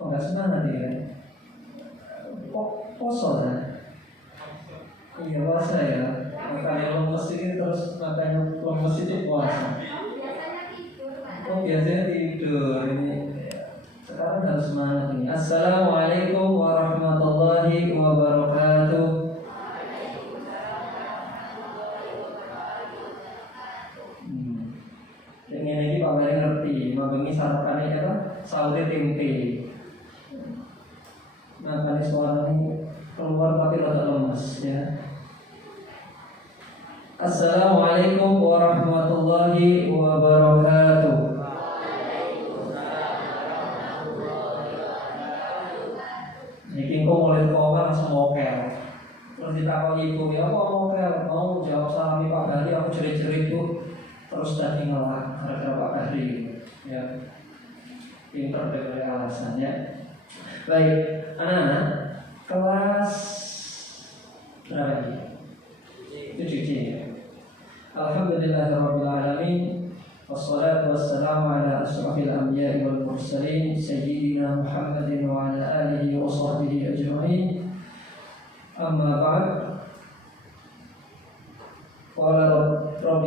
Kok nggak semangat ya? Kok poso ya? Iya puasa ya. Makanya lemes ini terus makanya lemes itu puasa. Oh biasanya tidur ini. Sekarang harus semangat ini. Assalamualaikum warahmatullahi wabarakatuh. Yang ini Pak Mari ngerti. Mabengi sarapannya apa? Sahurnya tempe. Makanya sekolah ini keluar tapi rada lemes ya. Assalamualaikum warahmatullahi wabarakatuh. Jadi kok mulai kawal langsung mokel. Terus ditakoni ibu, ya kok mokel? Mau jawab salami Pak Bahri, aku jerit-jerit Bu. Terus tadi ngelak gara-gara Pak Bahri. Ya, pinter dari alasannya. Baik, anak-anak, kelas berapa ini? 7C ya. Alhamdulillahirabbil alamin. Wassalatu wassalamu ala asyrafil anbiya'i wal mursalin sayyidina Muhammadin wa ala alihi wa sahbihi ajma'in. Amma ba'd. Qala rabbi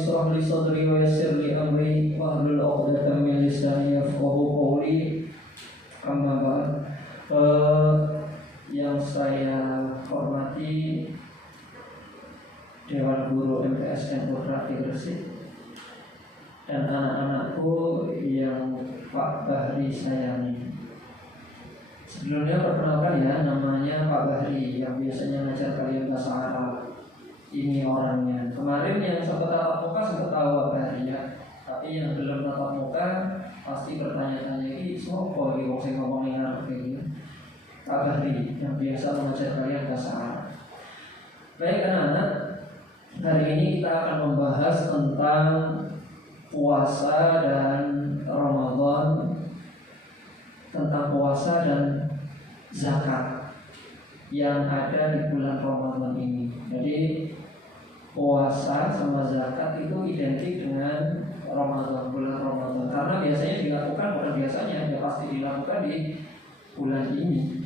ishrah li sadri wa yassir li amri wahlul 'uqdatam min lisani yafqahu qawli. Amma ba'd. Yang saya hormati Dewan Guru MTSN Putra Gresik dan anak-anakku yang Pak Bahri sayangi. Sebelumnya perkenalkan ya, namanya Pak Bahri yang biasanya ngajar kalian bahasa Arab. Ini orangnya. Kemarin yang sempat tatap muka sudah tahu Pak Bahri ya. Tapi yang belum tatap muka pasti bertanya-tanya, ini siapa yang ngomongin Arab kayak gini? Pak Bahri yang biasa mengajar kalian bahasa Arab. Baik anak-anak, hari ini kita akan membahas tentang puasa dan Ramadan, tentang puasa dan zakat yang ada di bulan Ramadan ini. Jadi puasa sama zakat itu identik dengan Ramadan, bulan Ramadan. Karena biasanya dilakukan, bukan biasanya, ya pasti dilakukan di bulan ini.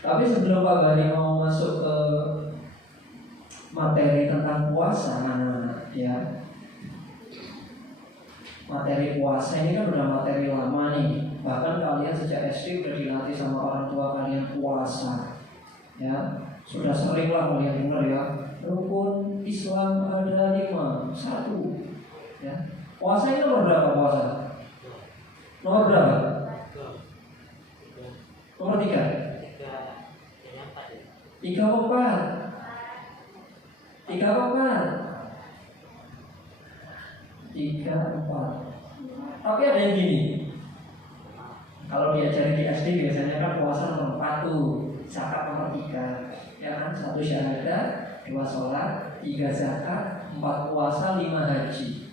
Tapi sebelum Pak Bahri mau masuk ke materi tentang puasa, ya, materi puasa ini kan udah materi lama nih. Bahkan kalian sejak SD udah dilatih sama orang tua kalian puasa, ya. Sudah sering lah kalian dengar ya, rukun Islam ada 5, 1, ya. Puasa ini nomor berapa puasa? Nomor berapa? Nomor 3. 3 atau 4? 3 atau 4? 3, 4. Tapi ada yang gini. Kalau diajari di SD biasanya kan puasa nomor 4 tuh, zakat nomor 3. Ya kan, 1 syahadat, 2 sholat, 3 zakat, 4 puasa, 5 haji.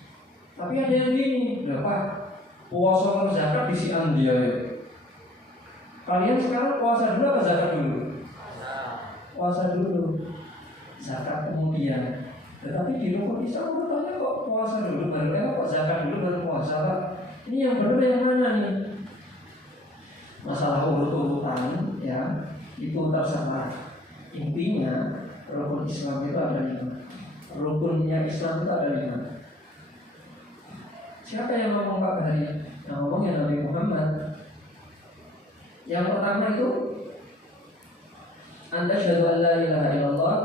Tapi ada yang gini, loh Pak, puasa sama zakat bisian dia ya. Kalian sekarang puasa dulu apa zakat dulu? Puasa dulu, zakat kemudian. Tetapi di rukun Islam bertanya kok puasa dulu baru kok zakat dulu baru puasa Pak. Ini yang benar yang mana nih? Masalah urut-urutan ya, itu terserah. Intinya rukun Islam itu ada 5. Rukunnya Islam itu ada 5. Siapa yang ngomong Pak Bahri? Yang ngomong ya Nabi Muhammad. Yang pertama itu Anta syahadu an la ilaha illallah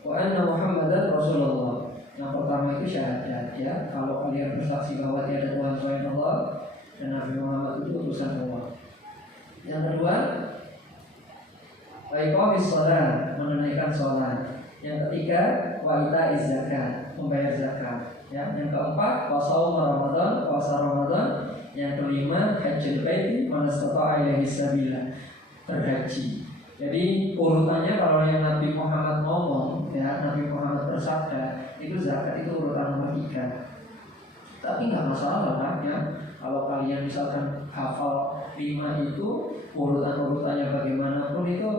wa anna Muhammadan Rasulullah. Yang pertama itu syahadat ya. Kalau kalian bersaksi bahwa tiada Tuhan selain Allah dan Nabi Muhammad itu utusan Allah. Yang kedua, wa iqamis shalah, menunaikan salat. Yang ketiga, wa ita'iz zakat, membayar zakat. Ya, yang keempat, wa shaum Ramadan, puasa Ramadan. Yang kelima, hajjul bait man istata'a ilaihi sabila, berhaji. Jadi urutannya kalau yang Nabi Muhammad ngomong ya, Nabi Muhammad bersabda, itu zakat itu urutan nomor 3. Tapi nggak masalah kan ya. Kalau kalian misalkan hafal 5 itu urutan-urutannya bagaimanapun itu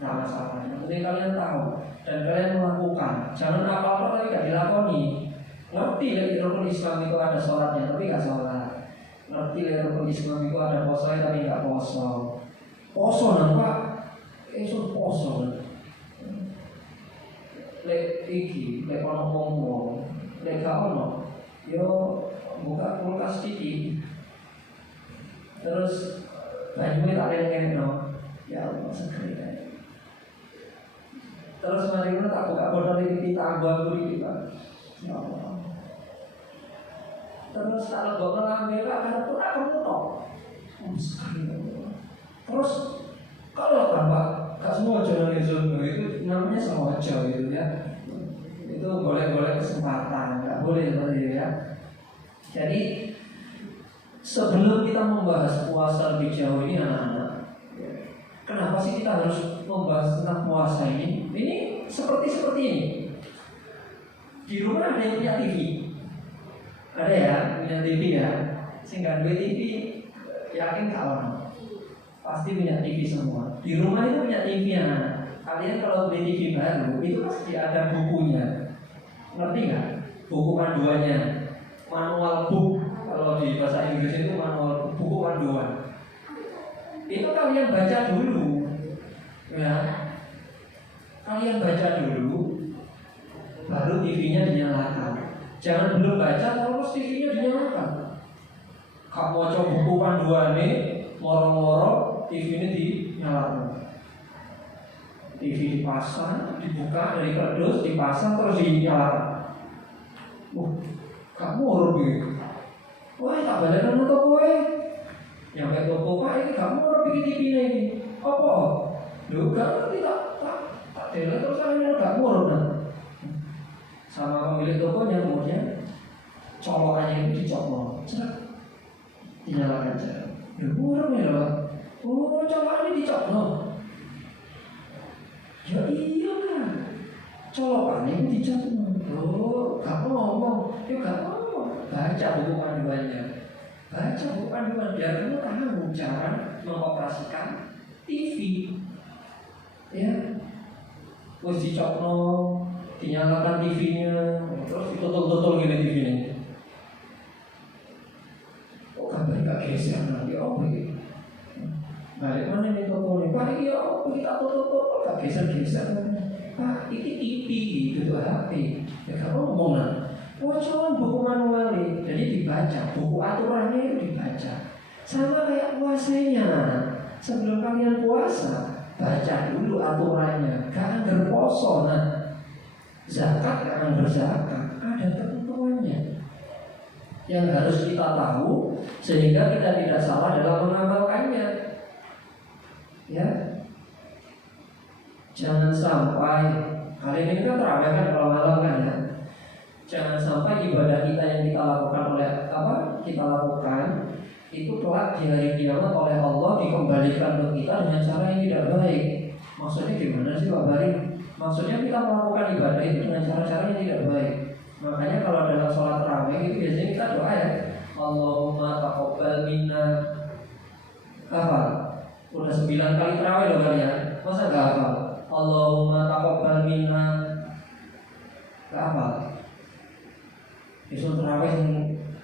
nggak masalah. Yang penting kalian tahu dan kalian melakukan. Jangan hafal tapi nggak dilakoni. Ngerti lah rukun Islam itu ada sholatnya tapi nggak sholat. Ngerti lah rukun Islam itu ada posonya tapi nggak poso. Poso nampak, itu poso. Lek iki, lek ono wong, lek gak ono, yo buka kulkas titik. Terus banyune tak leleng-leleng, ya Allah seger. Terus mari kita tak buka botol ini kita ambil iki, Pak. Ya Allah. Terus tak lebok ngambil karena pun aku tok. Terus kalau Bapak gak semua jurnalisme itu namanya sengaja gitu ya. Itu boleh-boleh kesempatan, nggak boleh seperti ya. Jadi sebelum kita membahas puasa lebih jauh ini anak-anak, kenapa sih kita harus membahas tentang puasa ini? Ini seperti ini. Di rumah ada yang punya TV, ada ya punya TV ya. Sehingga dua TV yakin kawan pasti punya TV semua. Di rumah itu punya TV anak. Kalian kalau beli TV baru itu pasti ada bukunya. Ngerti nggak? Buku panduannya, manual book. Kalau di bahasa Inggris itu manual buku panduan. Itu kalian baca dulu, ya. Kalian baca dulu, baru TV-nya dinyalakan. Jangan belum baca terus TV-nya dinyalakan. Kamu baca buku panduan ini, moro-moro TV-nya dinyalakan. TV dipasang, dibuka dari kardus, dipasang terus dinyalakan. Kamu urut begitu. Wah, tak balik nonton toko nyampe toko Pak ini kamu urut bikin TV ini. Apa? Lu gak ngerti tak dela terus saya gak urut nah. Sama pemilik tokonya kemudian colokannya itu dicopot, dinyalakan aja. Ya urut ya Pak. Oh, colokannya dicopot. Ya iya kan, colokannya itu dicopot. Oh, gak ngomong, ya gak ngomong. Baca buku panduannya, baca buku panduan biar kamu tahu cara mengoperasikan TV. Ya, terus dicopno, dinyalakan TV-nya, terus ditutul-tutul gini TV-nya. Kok gambar gak geser nanti apa gitu? Balik mana nih tokonya? Pak, iya apa kita tutup-tutup gak geser-geser? Pak, ini TV gitu tuh HP. Ya kamu ngomong lah. Wacan buku manual ini, jadi dibaca. Buku aturannya itu dibaca. Sama kayak puasanya. Sebelum kalian puasa, baca dulu aturannya. Gak anggar poso, nah. Zakat gak anggar zakat. Ada ketentuannya yang harus kita tahu sehingga kita tidak salah dalam mengamalkannya. Ya, jangan sampai hari ini kan terawih kan kalau malam kan ya. Jangan sampai ibadah kita yang kita lakukan kita lakukan itu kelak di hari kiamat oleh Allah dikembalikan ke kita dengan cara yang tidak baik. Maksudnya gimana sih Pak Bari? Maksudnya kita melakukan ibadah itu dengan cara-cara yang tidak baik. Makanya kalau dalam sholat tarawih itu biasanya kita doa ya, Allahumma taqabbal minna. Hafal? Udah 9 kali tarawih loh kalian. Masa gak hafal? Allahumma taqabbal minna. Gak hafal? Isu terawih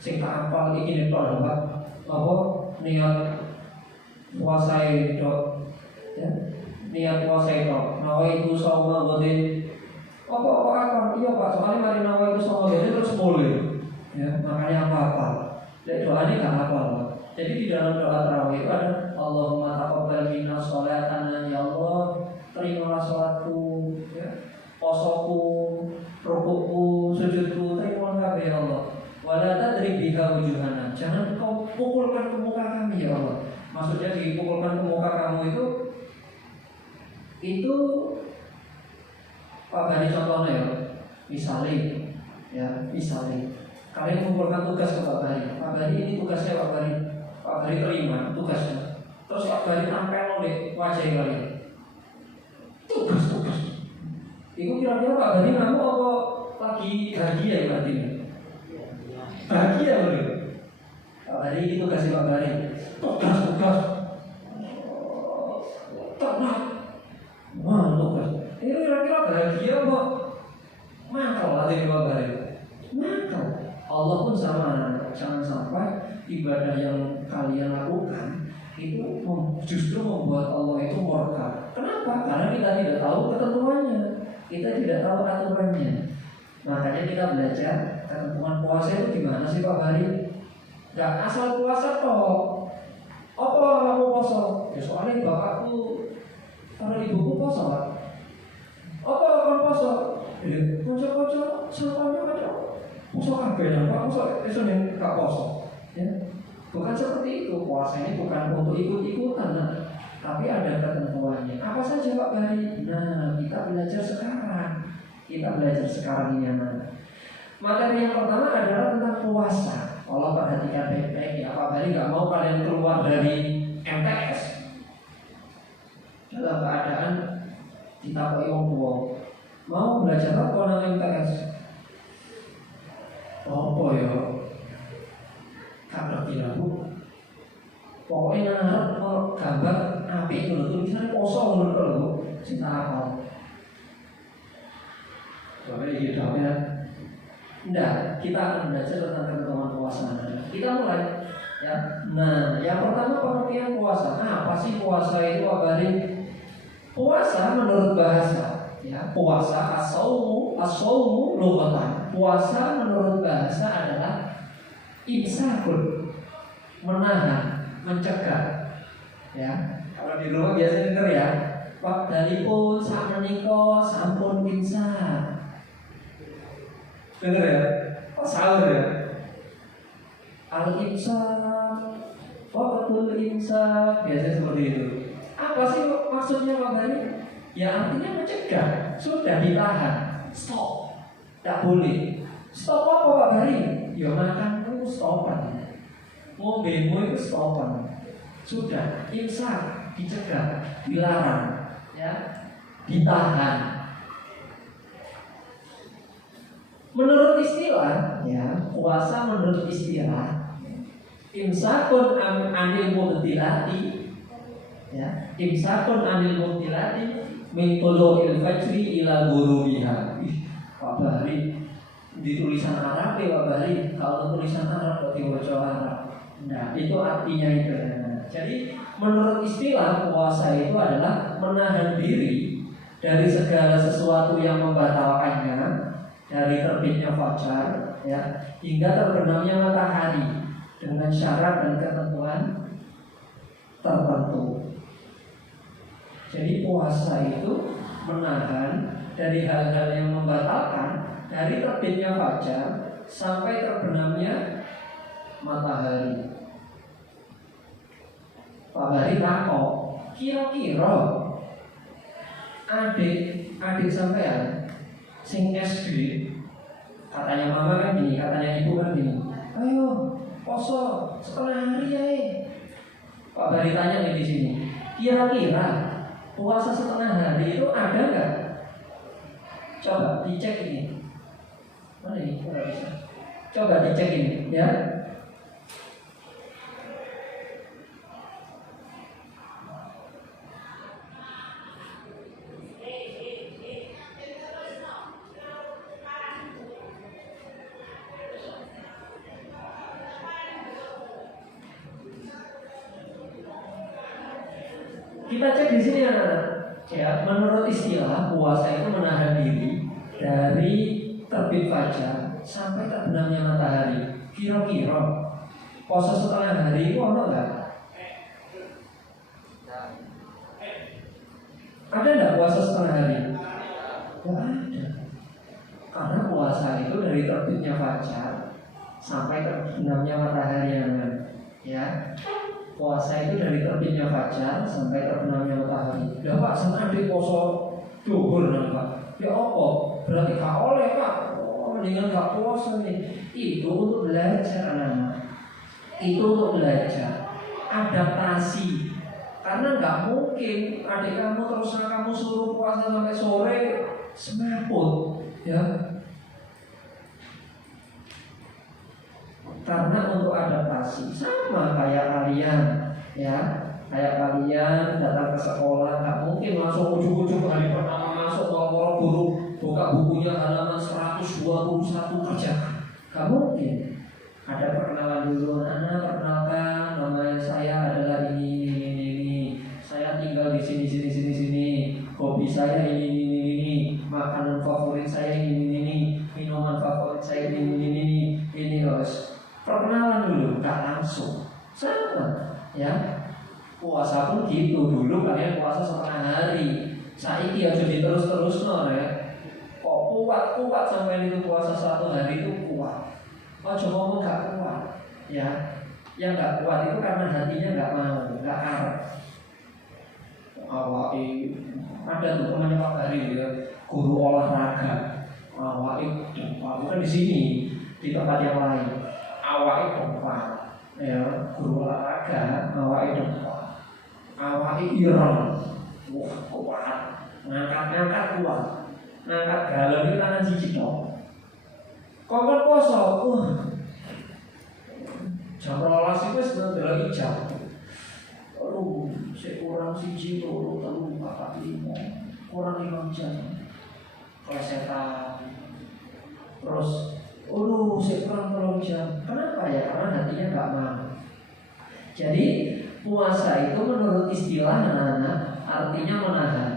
sing tak hafal iki netok Pak. Apa niat puasa itu ya. Niat puasa itu nawaitu shauma ghadin. Apa iya Pak, soalnya mari nawaitu shauma ghadin terus boleh. Ya, makanya apa? Lek doanya enggak hafal. Jadi di dalam doa tarawih itu ada Allahumma taqabbal minna sholatana, ya Allah terimalah sholatku, ya, posoku, rukukku, sujudku, terimalah kabeh ya Allah. Wala tadrib biha wujuhana, jangan kau pukulkan ke muka kami ya Allah. Maksudnya dipukulkan ke muka kamu itu Pak Bani contohnya ya, misalnya kalian mengumpulkan tugas ke Pak Bani. Pak Bani ini tugasnya Pak Bani terima tugasnya. Terus Pak Bani tampil di wajah kalian. Tugas. Itu kira-kira Pak Bani kamu apa lagi bahagia ya berarti? Bahagia betul. Pak Bani ini tugasnya Pak Bani. Tugas. Tenang. Wah, tugas. Ini kira-kira bahagia apa? Mangkal hati Pak Bani. Mangkal. sama jangan sampai ibadah yang kalian lakukan itu justru membuat Allah itu murka. Kenapa? Karena kita tidak tahu ketentuannya, kita tidak tahu aturannya. Makanya kita belajar ketentuan puasa itu gimana sih Pak Bari? Gak asal puasa toh. Apa kamu puasa? Ya soalnya bapakku kalau ibuku puasa Pak. Apa kamu puasa? Ya kocok-kocok, sampahnya kocok. Puasa kabeh ya Pak, puasa itu nih gak puasa. Ya. Bukan seperti itu, puasa ini bukan untuk ikut-ikutan, tapi ada ketentuannya. Apa saja Pak Bari? Nah, kita belajar sekarang. Kita belajar sekarang ini mana? Materi yang pertama adalah tentang puasa. Kalau perhatikan baik-baik ya, Pak Bari nggak mau kalian keluar dari MTS dalam keadaan ditakoki wong tua. Mau belajar apa nang MTS? Apa ya? Kakak bilang Bu, pokoknya ngarep kalau gambar apik itu tulisannya kosong menurut Bu, cinta apa? Coba gitu ya. Enggak, kita akan belajar tentang ketentuan puasa. Kita mulai ya. Nah, yang pertama pengertian puasa. Nah, apa sih puasa itu Pak Bari? Puasa menurut bahasa ya, puasa as-shaumu lughatan. Puasa menurut bahasa adalah imsakun, menahan, mencegah. Ya, kalau di rumah biasa denger ya, Pak dalipun sak menika sampun imsak. Bener ya? Oh sahur ya? Al-imsak, waqtul imsak, biasanya seperti itu. Apa sih maksudnya Pak Bari? Ya artinya mencegah, sudah ditahan, stop, tak boleh. Stop apa Pak Bari? Ya makan itu stopan, ngombemu itu stopan. Sudah, imsak, dicegah, dilarang, ya, ditahan. Menurut istilah, ya, puasa menurut istilah imsakun anil mubtilati, ya, imsakun anil mubtilati min tulu'il fajri ila ghurubiha. Pak Bari di tulisan Arab ya Pak Bari, kalau tulisan Arab berarti baca Arab. Nah, itu artinya itu. Jadi menurut istilah puasa itu adalah menahan diri dari segala sesuatu yang membatalkannya, dari terbitnya fajar ya hingga terbenamnya matahari dengan syarat dan ketentuan tertentu. Jadi puasa itu menahan dari hal-hal yang membatalkan dari terbitnya fajar sampai terbenamnya matahari. Pak Bari takok, kira-kira adik sampean sing SD, katanya mama kan gini, katanya ibu kan gini, ayo poso setengah hari ya. Pak Bari tanya di sini, kira-kira puasa setengah hari itu ada nggak? Coba dicek ini. Mana ini? Nggak bisa. Coba dicek ini, ya. Kita cek di sini anak-anak. Ya, menurut istilah puasa itu menahan diri dari terbit fajar sampai terbenamnya matahari. Kira-kira puasa setengah hari itu ada nggak? Ada nggak puasa setengah hari? Nggak ada. Karena puasa itu dari terbitnya fajar sampai terbenamnya matahari ya. Puasa itu dari terbitnya fajar sampai terbenamnya matahari. Ya Pak, sama adik poso duhur nang Pak. Ya apa? Berarti gak oleh Pak. Oh, mendingan gak puasa nih. Itu untuk belajar anak-anak. Itu untuk belajar adaptasi. Karena nggak mungkin adik kamu terus kamu suruh puasa sampai sore semaput, ya. Karena untuk adaptasi sama kayak kalian, ya, kayak kalian datang ke sekolah nggak mungkin langsung ujuk-ujuk hari pertama masuk kalau guru buka bukunya halaman 121 kerja, nggak mungkin. Ada perkenalan dulu. Nah, perkenalkan, nama saya adalah ini. Saya tinggal di sini. Hobi saya ini. Makanan favorit saya ini. Minuman favorit saya ini. Ini guys. Perkenalan dulu, nggak langsung. Sama, ya. Puasa pun gitu, dulu kalian puasa setengah hari. Saiki aja diterus-terus ya. Kok kuat sampai itu puasa 1 hari itu kuat. Ojo ngomong gak kuat, ya. Yang gak kuat itu karena hatinya gak mau, gak arep. Ada tuh temannya Pak Hari ya, guru olahraga. Bukan di sini, di tempat yang lain. Awake depan, ya, guru olahraga, awake depan. Awake ireng. Wah, kuat. Ngangkat kuat. Ngangkat galon itu tangan siji tok. Kok poso? Jam 12 itu sudah delok jam. Aduh, saya kurang siji loro telu 4 5. Kurang 5 jam. Klesetan. Terus, saya kurang 3 jam. Kenapa ya? Karena hatinya gak mau. Jadi puasa itu menurut istilah anak-anak artinya menahan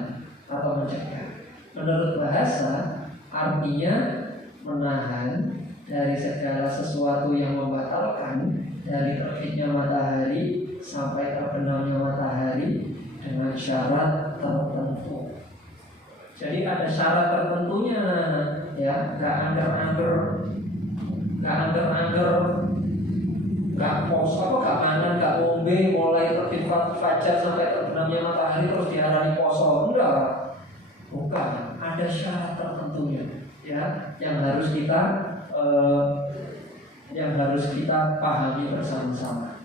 atau mencegah. Menurut bahasa artinya menahan dari segala sesuatu yang membatalkan, dari terbitnya matahari sampai terbenamnya matahari dengan syarat tertentu. Jadi ada syarat tertentunya, ya, gak angger-angger, gak poso, gak makan, gak ngombe mulai terbit fajar sampai terbenamnya matahari terus diarani poso. Enggak, bukan. Ada syarat tertentunya, ya, yang harus kita pahami bersama-sama.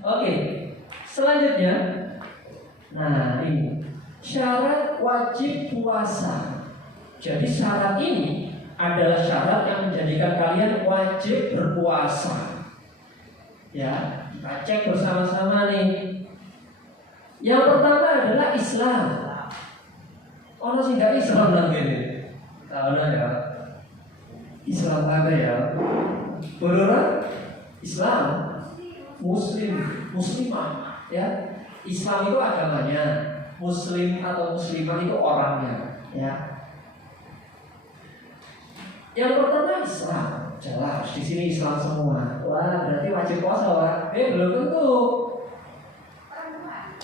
Oke, selanjutnya, nah ini syarat wajib puasa. Jadi syarat ini adalah syarat yang menjadikan kalian wajib berpuasa. Ya, kita cek bersama-sama nih. Yang pertama adalah Islam. Orang sih nggak Islam lagi nih. Tahu ya? Islam apa ya? Beneran? Islam, Muslimah. Ya, Islam itu agamanya, Muslim atau Muslimah itu orangnya. Ya. Yang pertama Islam, jelas di sini Islam semua. Wah, berarti wajib puasa, Wak. Belum tentu.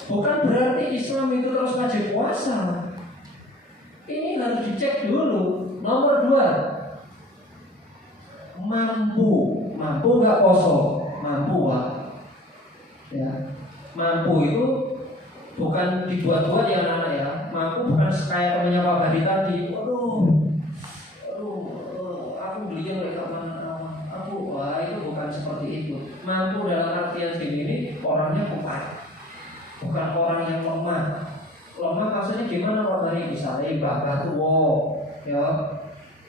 Bukan berarti Islam itu terus wajib puasa. Ini harus dicek dulu. Nomor 2, mampu nggak poso? Mampu, Wak. Ya, mampu itu bukan dibuat-buat ya anak ya. Mampu bukan kayak temannya Pak Hadi tadi. Aku beliin oleh wah itu bukan seperti itu. Mampu dalam artian sini orangnya kuat, bukan orang yang lemah. Lemah maksudnya gimana Pak Hadi? Misalnya Mbah Tua, ya,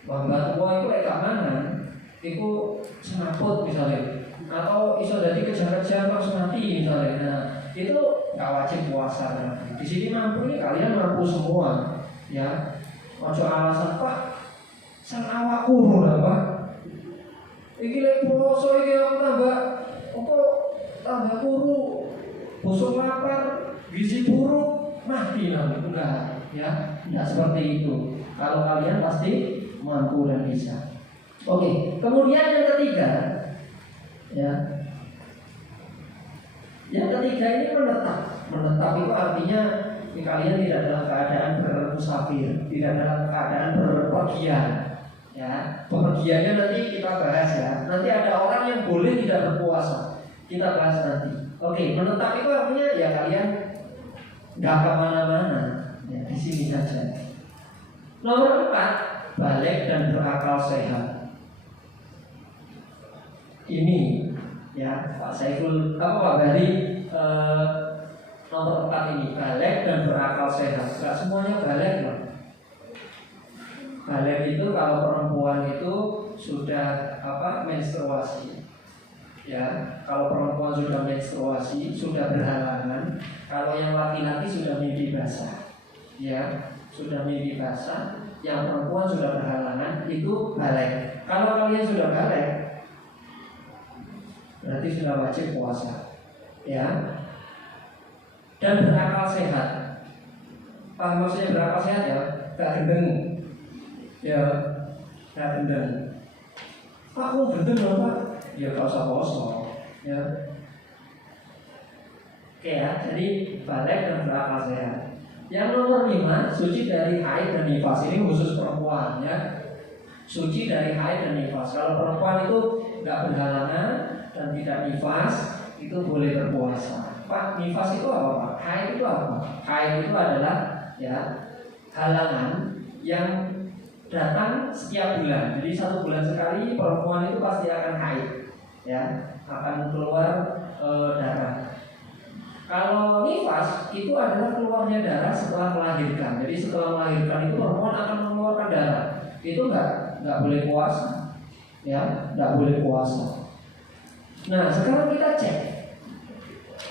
Mbah Tua itu gak mangan, itu senaput misalnya, atau iso jadi kejar-kejar terus mati misalnya. Nah, itu gak wajib puasa. Di sini mampu ini kalian mampu semua, ya. Ojo alasan Pak, sang awak kuru lah Pak. Iki lek poso iki aku tambah kuru, busuk lapar, gizi buruk, mati nanti. Enggak, ya. Enggak seperti itu. Kalau kalian pasti mampu dan bisa. Oke, kemudian yang ketiga, ya. Yang ketiga ini menetap. Menetap itu artinya kalian tidak dalam keadaan bermusafir, tidak dalam keadaan berpergian. Ya, bepergiannya nanti kita bahas ya. Nanti ada orang yang boleh tidak berpuasa, kita bahas nanti. Oke, menetap itu artinya ya kalian nggak kemana-mana, ya di sini saja. Nomor 4, balik dan berakal sehat. Ini ya Pak Saiful, Pak Bari, nomor 4 ini balik dan berakal sehat. Gak semuanya balik loh. Balik itu kalau perempuan itu sudah menstruasi. Ya, kalau perempuan sudah menstruasi, sudah berhalangan. Kalau yang laki-laki sudah mimpi basah. Ya, sudah mimpi basah, yang perempuan sudah berhalangan, itu balik. Kalau kalian sudah balik, berarti sudah wajib puasa, ya. Dan berakal sehat. Paham maksudnya berakal sehat ya? Gak gendeng, ya, gak gendeng. Aku gendeng loh Pak, ya gak usah kosong, ya. Oke ya, jadi balik dan berakal sehat. Yang nomor 5, suci dari haid dan nifas. Ini khusus perempuan ya. Suci dari haid dan nifas. Kalau perempuan itu nggak berhalangan dan tidak nifas, itu boleh berpuasa. Pak, nifas itu apa Pak? Haid itu apa? Haid itu adalah ya halangan yang datang setiap bulan. Jadi 1 bulan sekali perempuan itu pasti akan haid, ya, akan keluar darah. Kalau nifas itu adalah keluarnya darah setelah melahirkan. Jadi setelah melahirkan itu perempuan akan mengeluarkan darah. Itu nggak boleh puasa, ya, nggak boleh puasa. Nah sekarang kita cek,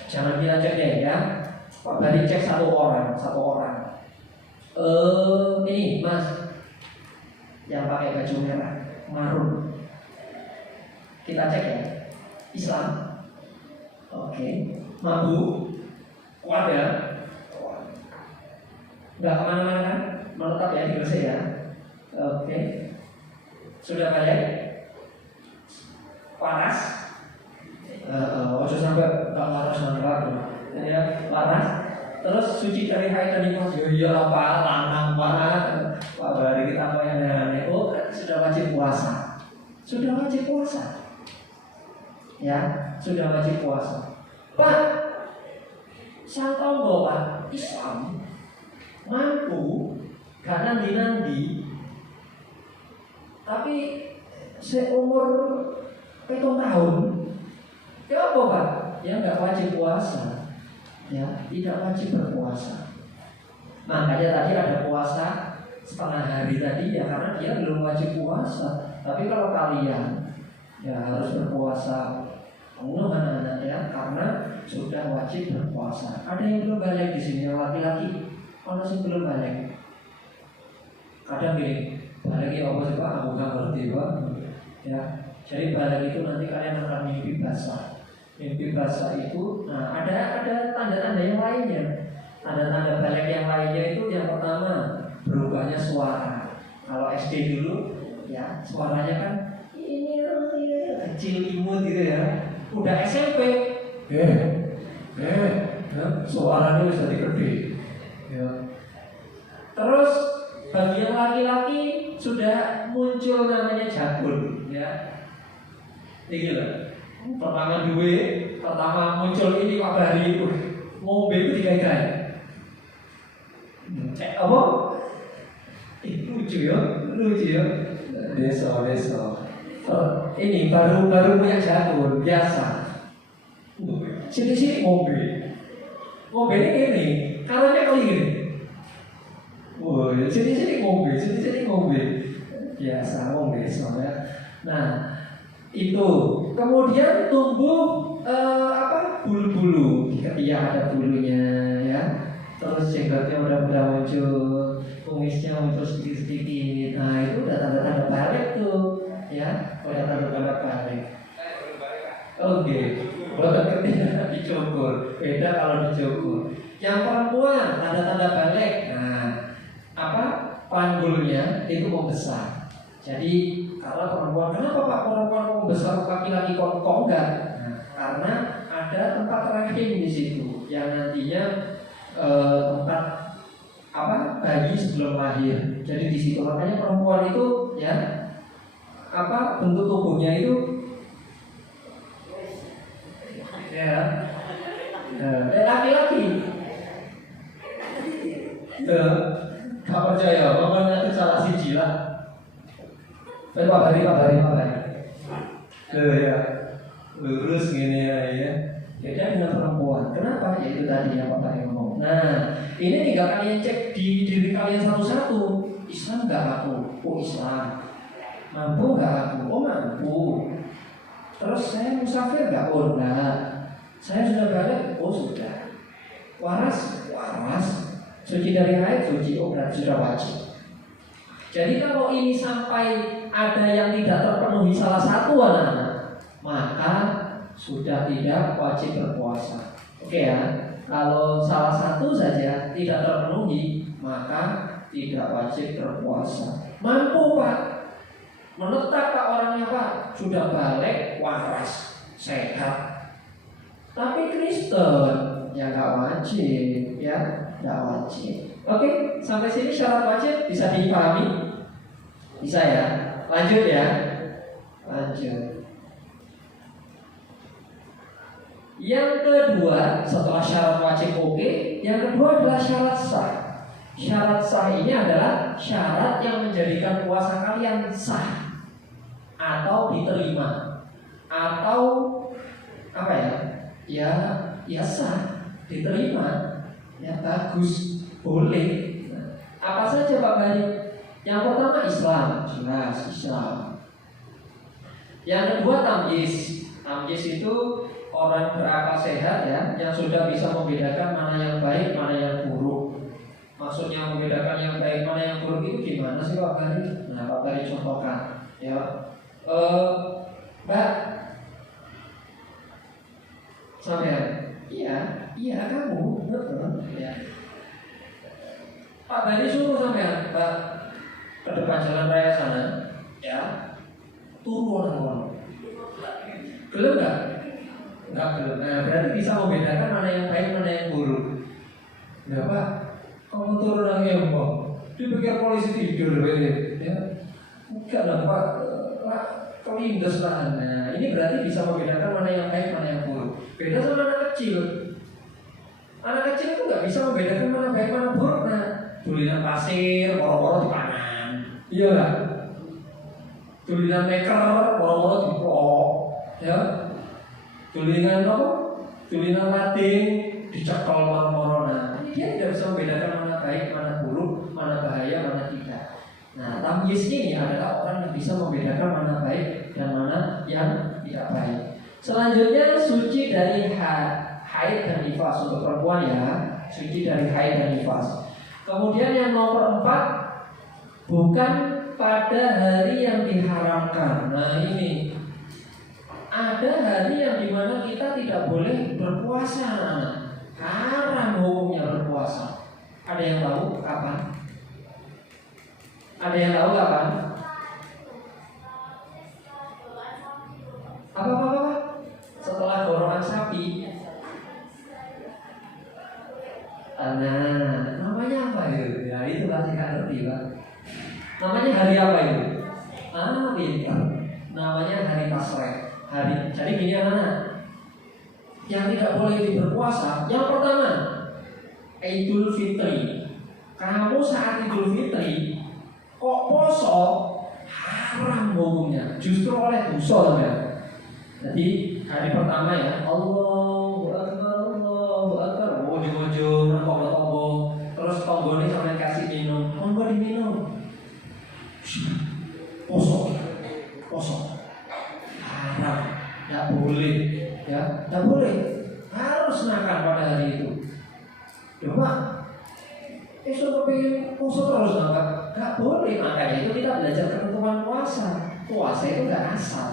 jangan kita cek deh ya. Pak Bari cek satu orang. Ini Mas, yang pakai baju merah, marun. Kita cek ya, Islam. Oke. Mabuk, kuat ya, nggak kemana-mana kan, menetap ya di Gresik ya. Oke, sudah balik, panas, sampai nggak panas ya, panas. Terus suci dari haid dan nifas, ya apa, lanang panas, Pak Bari kita apa yang aneh? Oh, sudah wajib puasa, ya, sudah wajib puasa. Pak, sang tonggo Pak, Islam mampu gak nandi-nandi, tapi seumur 7 tahun, ya apa Pak? Ya gak wajib puasa, ya, tidak wajib berpuasa. Makanya tadi ada puasa setengah hari tadi ya, karena dia belum wajib puasa. Tapi kalau kalian ya harus berpuasa anak-anak ya, karena sudah wajib berpuasa. Ada yang belum balik di sini, laki-laki, mana sih belum balik? Kadang gini, balik ya apa sih Pak? Aku nggak ngerti Pak. Ya, jadi balik itu nanti kalian akan mimpi basah. Mimpi basah itu, nah ada tanda-tanda yang lainnya. Tanda-tanda balik yang lainnya itu yang pertama berubahnya suara. Kalau SD dulu, ya suaranya kan ini kecil imut gitu ya. Udah SMP, suaranya bisa digede. Ya. Terus bagi yang laki-laki sudah muncul namanya jabun, ya. Ini loh. Pertama muncul ini Pak Bari itu ngombe itu digagai. Apa? Lucu ya. Desa. Ini baru punya jabun biasa. Sini ngombe ini kalanya kali gini. Sini ngombe biasa ngombe soalnya. Nah itu kemudian tumbuh bulu-bulu. Iya ada bulunya ya. Terus jenggotnya udah muncul, kumisnya muncul sedikit. Nah itu udah tanda-tanda balik tuh. Ya, udah tanda-tanda balik. Oke, bukan ketika dicukur. Beda kalau dicukur. Yang perempuan tanda-tanda balik. Nah, panggulnya itu membesar. Jadi kalau perempuan, kenapa Pak perempuan membesar, laki-laki kok enggak? Nah, karena ada tempat rahim di situ yang nantinya tempat bayi sebelum lahir. Jadi di situ makanya perempuan itu ya bentuk tubuhnya itu ya laki-laki. Gak percaya, pokoknya itu salah siji lah. Pak Bari. Ya, lurus gini ya. Beda dengan perempuan. Kenapa? Ya itu tadi yang Pak Bari ngomong. Nah, ini tinggal kalian cek di diri kalian satu-satu. Islam nggak aku? Oh Islam. Mampu nggak aku? Oh mampu. Terus saya musafir nggak? Oh enggak. Saya sudah balik? Oh sudah. Waras? Suci dari haid, suci, berarti sudah wajib. Jadi kalau ini sampai ada yang tidak terpenuhi salah satu anak-anak, maka sudah tidak wajib berpuasa. Oke ya, kalau salah satu saja tidak terpenuhi, maka tidak wajib berpuasa. Mampu Pak, menetap Pak orangnya Pak, sudah balik, waras, sehat. Tapi Kristen ya nggak wajib, ya nggak wajib. Oke, sampai sini syarat wajib bisa dipahami? Bisa ya? Lanjut ya. Lanjut. Yang kedua, setelah syarat wajib oke, yang kedua adalah syarat sah. Syarat sah ini adalah syarat yang menjadikan puasa kalian sah atau diterima atau apa ya? Ya sah, diterima, ya bagus, boleh. Nah, apa saja Pak Bari? Yang pertama Islam, jelas Islam. Yang kedua tamyiz. Tamyiz itu orang berakal sehat ya, yang sudah bisa membedakan mana yang baik, mana yang buruk. Maksudnya membedakan yang baik, mana yang buruk itu gimana sih Pak Bari? Nah, Pak Bari contohkan ya. Mbak, sampai iya kamu, ya. Pak Bari suruh sampai Mbak ke depan jalan raya sana, ya, turun. Gelap nggak? Nggak gelap. Nah, berarti bisa membedakan mana yang baik, mana yang buruk. Ya Pak, kamu turun lagi ya Pak. Dipikir polisi tidur, ya. Enggak lah Pak, kelindes lah. Nah, ini berarti bisa membedakan mana yang baik, mana yang buruk. Beda sama anak kecil. Anak kecil itu nggak bisa membedakan mana baik, mana buruk. Nah, tulisan pasir, moro-moro dipanas. Iya lah, tulisan meker, moro-moro diplok, ya. Tulisan apa? Tulisan lading, dicekal moro-moro. Nah, dia tidak bisa membedakan mana baik, mana buruk, mana bahaya, mana tidak. Nah, tamyiz ini adalah orang yang bisa membedakan mana baik dan mana yang tidak baik. Selanjutnya suci dari haid dan nifas untuk perempuan ya, suci dari haid dan nifas. Kemudian yang nomor 4, bukan pada hari yang diharamkan. Nah ini ada hari yang dimana kita tidak boleh berpuasa. Haram hukumnya berpuasa. Ada yang tahu kapan? Ada yang tahu kapan? Apa? Setelah gorokan sapi. Nah, namanya apa itu? Ya itu pasti nggak ngerti Pak. Namanya hari apa itu? Pintar. Namanya hari Tasrek. Jadi gini anak-anak, yang tidak boleh berpuasa, yang pertama Idul Fitri. Kamu saat Idul Fitri kok poso, haram hukumnya, justru oleh dosa ya. Jadi hari pertama ya, Allahu Akbar, ujung-ujung tombol, terus tombolnya sampai kasih minum, monggo diminum. Poso, haram, tidak boleh, ya, tidak boleh, harus makan pada hari itu. Coba, esok kepingin poso terus makan, tidak boleh. Makanya itu kita belajar ketentuan puasa. Puasa itu tidak asal.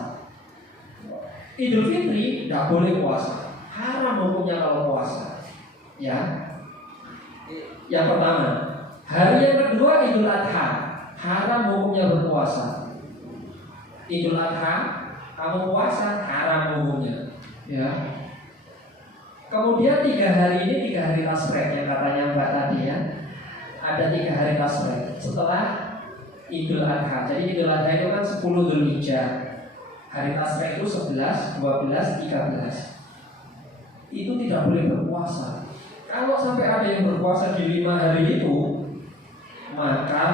Idul Fitri tidak boleh puasa, haram hukumnya kalau puasa. Ya, yang pertama. Hari yang kedua Idul Adha, haram hukumnya berpuasa. Idul Adha, kamu puasa, haram hukumnya. Ya. Kemudian 3 hari ini 3 hari Tasrek yang katanya Mbak tadi ya. Ada 3 hari Tasrek setelah Idul Adha. Jadi Idul Adha itu kan 10 Dzulhijjah. Hari Tasrek itu 11, 12, 13. Itu tidak boleh berpuasa. Kalau sampai ada yang berpuasa di 5 hari itu, maka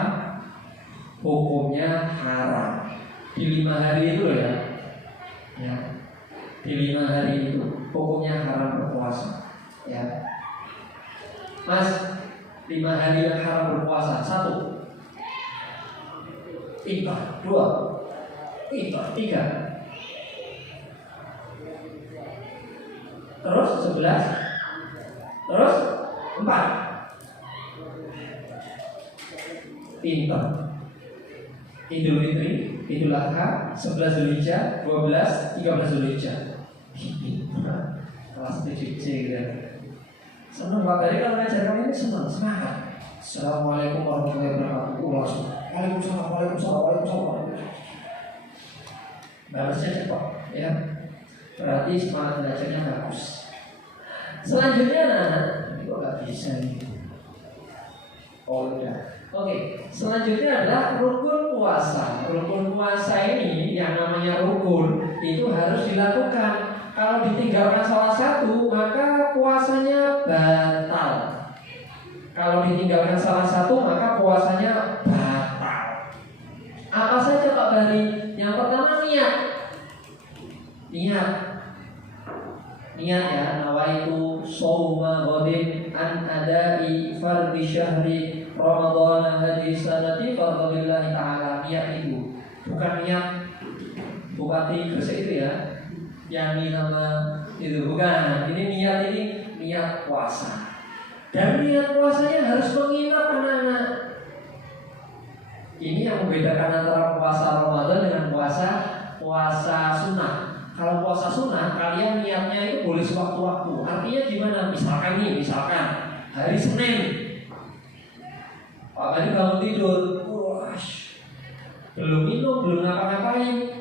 hukumnya haram. Di 5 hari itu ya, di 5 hari itu hukumnya haram berpuasa. Ya, Mas, 5 hari yang haram berpuasa. 1, Iqah. 2, Iqah. 3, terus 11, terus 4, Pinter. Idul Fitri, Idul Adha, 11 Zulhijjah, 12, 13 Zulhijjah. Kelas 7C gitu. Senang Pak Bari kalau ngajar kami ini senang, semangat. Assalamualaikum warahmatullahi wabarakatuh. Waalaikumsalam, waalaikumsalam, waalaikumsalam. Balasnya cepat, ya. Berarti semangat belajarnya bagus. Selanjutnya anak-anak, ini kok gak bisa nih. Oh udah. Oke, selanjutnya adalah rukun puasa. Rukun puasa ini yang namanya rukun itu harus dilakukan. Kalau ditinggalkan salah satu, maka puasanya batal. Kalau ditinggalkan salah satu, maka puasanya batal. Apa saja Pak Bari? Yang pertama niat. Niat ya, nawaitu shauma ghadin an adai fardhi syahri Ramadan hadhihi sanati fardhillahi ta'ala. Niat itu bukan niat bupati Gresik itu ya, yang ini nama itu bukan. Ini niat puasa. Dan niat puasanya harus menginap anak-anak. Ini yang membedakan antara puasa Ramadan dengan puasa sunnah. Kalau puasa sunnah, kalian niatnya itu boleh sewaktu-waktu. Artinya gimana? Misalkan hari Senin, Pak Bari bangun tidur, belum minum, belum ngapa-ngapain,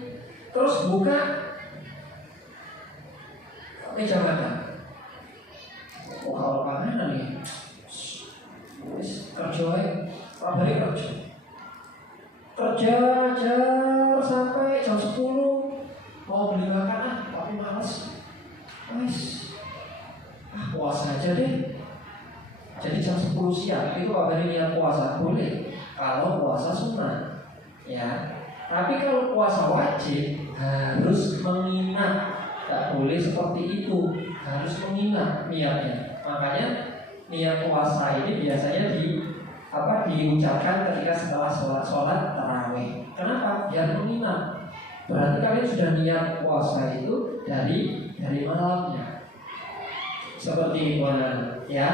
terus buka meja makan. Kalau panganan nih, kerja, Pak Bari kerja sampai jam 10. Mau beli makanan tapi males. Puasa aja deh. Jadi jam 10 siang itu Pak Bari niat puasa boleh. Kalau puasa sunnah, ya. Tapi kalau puasa wajib harus menginap. Tidak boleh seperti itu. Harus menginap niatnya. Makanya niat puasa ini biasanya diucapkan ketika setelah sholat tarawih. Kenapa? Biar menginap. Berarti kalian sudah niat puasa itu dari malamnya. Seperti itu ya.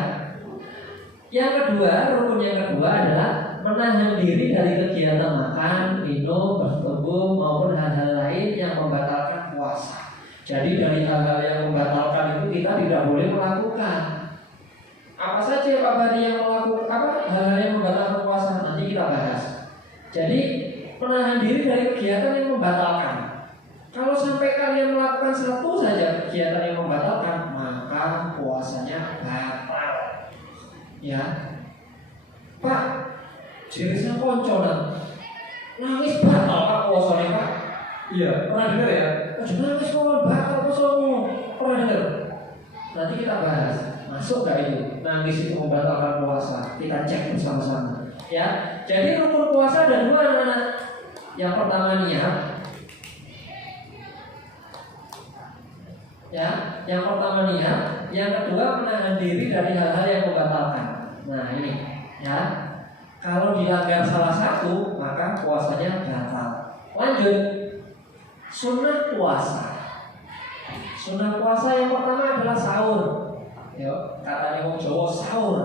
Yang kedua, rukun yang kedua adalah menahan diri dari kegiatan makan, minum, bertubuh maupun hal-hal lain yang membatalkan puasa. Jadi dari hal-hal yang membatalkan itu kita tidak boleh melakukan. Apa saja Pak Bari yang melakukan hal-hal yang membatalkan puasa nanti kita bahas. Jadi menahan diri dari kegiatan yang membatalkan. Kalau sampai kalian melakukan satu saja kegiatan yang membatalkan, maka puasanya batal. Ya, Pak, jenisnya konconan, nangis batal Pak puasanya Pak. Iya, pernah dengar ya? Nangis kok batal puasamu, pernah dengar? Nanti kita bahas, masuk gak itu? Nangis itu membatalkan puasa. Kita cek bersama-sama. Ya, jadi rukun puasa ada dua anak-anak. Yang pertama niat, ya. Yang pertama niat, yang kedua menahan diri dari hal-hal yang membatalkan. Nah ini, ya. Kalau dilanggar salah satu, maka puasanya batal. Lanjut, sunnah puasa. Sunnah puasa yang pertama adalah sahur. Ya, katanya orang Jawa sahur.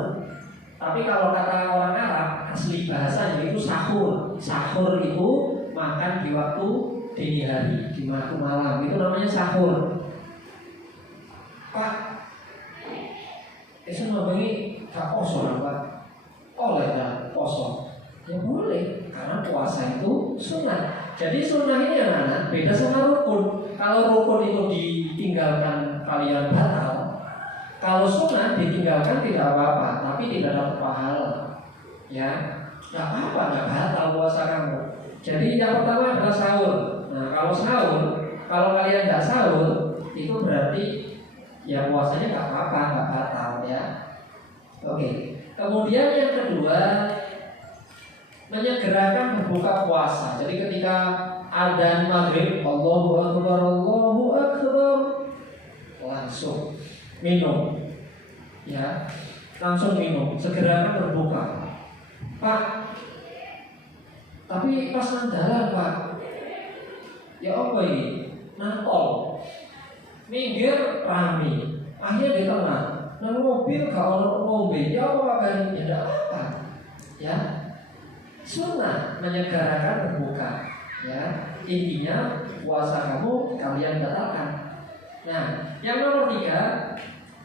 Tapi kalau kata orang Arab, asli bahasanya itu sahur. Sahur itu makan di waktu dini hari, di waktu malam, itu namanya sahur. Pak, itu namanya tak poso Pak. Oleh tak poso. Ya boleh, karena puasa itu sunnah. Jadi sunnah ini anak-anak beda sama rukun. Kalau rukun itu ditinggalkan kalian batal. Kalau sunnah ditinggalkan tidak apa-apa, tapi tidak dapat pahala. Ya, nggak apa-apa, nggak batal puasa kamu. Jadi yang pertama adalah sahur. Nah kalau kalian nggak sahur, itu berarti ya puasanya nggak apa-apa, nggak batal ya. Oke. Kemudian yang kedua, menyegerakan berbuka puasa. Jadi ketika adzan maghrib, Allahu Akbar, langsung minum, ya, langsung minum. Segerakan berbuka, Pak. Tapi pas nandalan Pak, ya apa ini? Nantol, minggir rame, akhirnya di tengah. nang mobil kalau ngombe, ya apa kabar? Ya tidak apa, ya. Sunnah menyegerakan berbuka, ya. Intinya puasa kalian batalkan. Nah, yang nomor 3,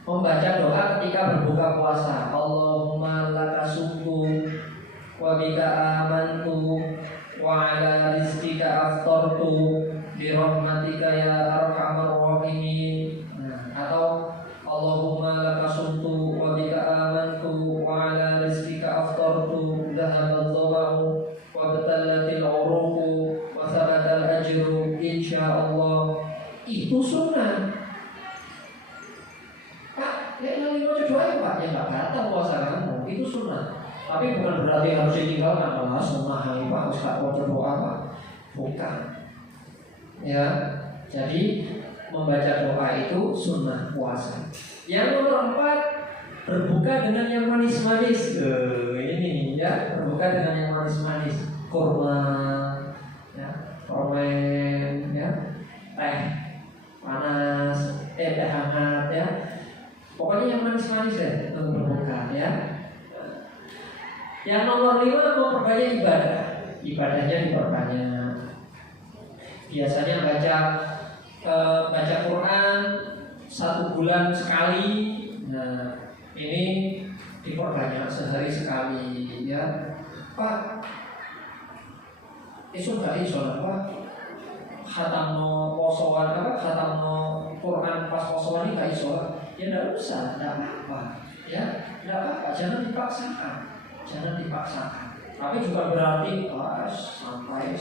membaca doa ketika berbuka puasa. Allahumma laka sumtu wa bika amantu wa ala rizqika aftartu bi rahmatika ya arhamar rahimin. Atau Allahumma laka sumtu wa bika amantu wa ala rizqika aftartu dhahabal dhama'u wa batallatil uruqu wa thabatal ajru insyaallah. Itu sunnah. Pak, ya yang lima doa ya Pak, ya nggak batal puasa kamu, itu sunnah. Tapi bukan berarti harus ditinggalkan. Malah sunnah ini Pak, harus tak doa Pak, bukan. Ya, jadi membaca doa itu sunnah puasa. Yang nomor 4, berbuka dengan yang manis-manis. Ini ya, berbuka dengan yang manis-manis, kurma, ya, permen, ya, teh panas, teh hangat, ya. Pokoknya yang manis-manis ya untuk berbuka, ya. Yang nomor 5, memperbanyak ibadah. Ibadahnya diperbanyak. Biasanya baca Quran 1 bulan sekali. Nah, ini diperbanyak sehari sekali, ya. Pak, iso gak iso Pak? Khatamno posoan apa? Khatamno Quran pas posoan ini gak iso? Ya tidak usah, tidak apa-apa, ya, tidak apa-apa. Jangan dipaksakan, jangan dipaksakan. Tapi juga berarti santai.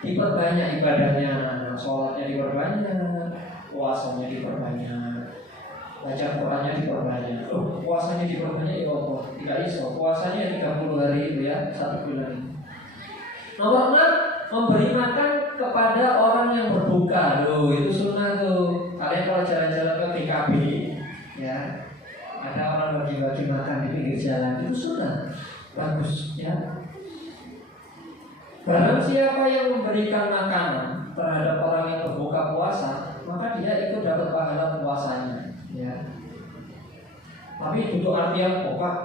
Diperbanyak ibadahnya, sholatnya diperbanyak, puasanya diperbanyak, baca Qurannya diperbanyak. Puasanya diperbanyak ya Allah, tidak iso. Puasanya 30 hari itu ya, 1 bulan. Nomor 6, memberi makan kepada orang yang berbuka. Itu sunnah tuh. Kalian kalau jalan-jalan ke BKB, ya, ada orang bagi-bagi makan di pinggir jalan, itu sunnah, bagus, ya. Barang siapa yang memberikan makanan terhadap orang yang berbuka puasa, maka dia ikut dapat pahala puasanya, ya. Tapi untuk artian, Pak,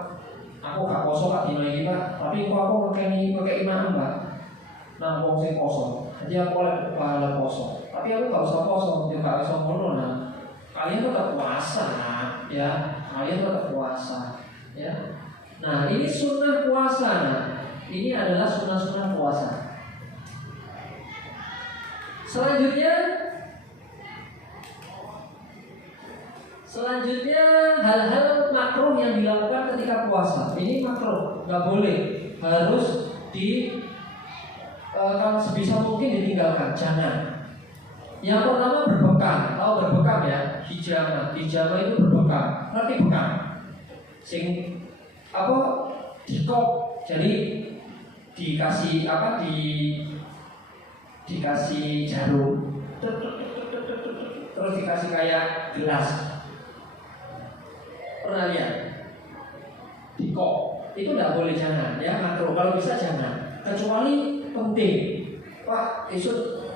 aku gak poso Pak dino iki Pak, tapi kok aku pakai imam Pak. Nah, wong sing poso, jadi aku oleh pahala poso. Tapi aku gak usah poso, ya gak usah ngono. Nah, kalian tetap puasa, ya. Kalian tetap puasa, ya. Nah, ini sunnah puasa. Nah, ini adalah sunnah-sunnah puasa. Selanjutnya hal-hal makruh yang dilakukan ketika puasa. Ini makruh, nggak boleh, harus kalau sebisa mungkin ditinggalkan, jangan. Yang pertama berbekam, tahu berbekam ya? Hijama itu berbekam. Nanti bekam, sing apa? Dikop, jadi dikasih apa? Dikasih jarum, terus dikasih kayak gelas. Pernah lihat? Dikop, itu tidak boleh, jangan ya, makruh. Kalau bisa jangan, kecuali penting. Pak,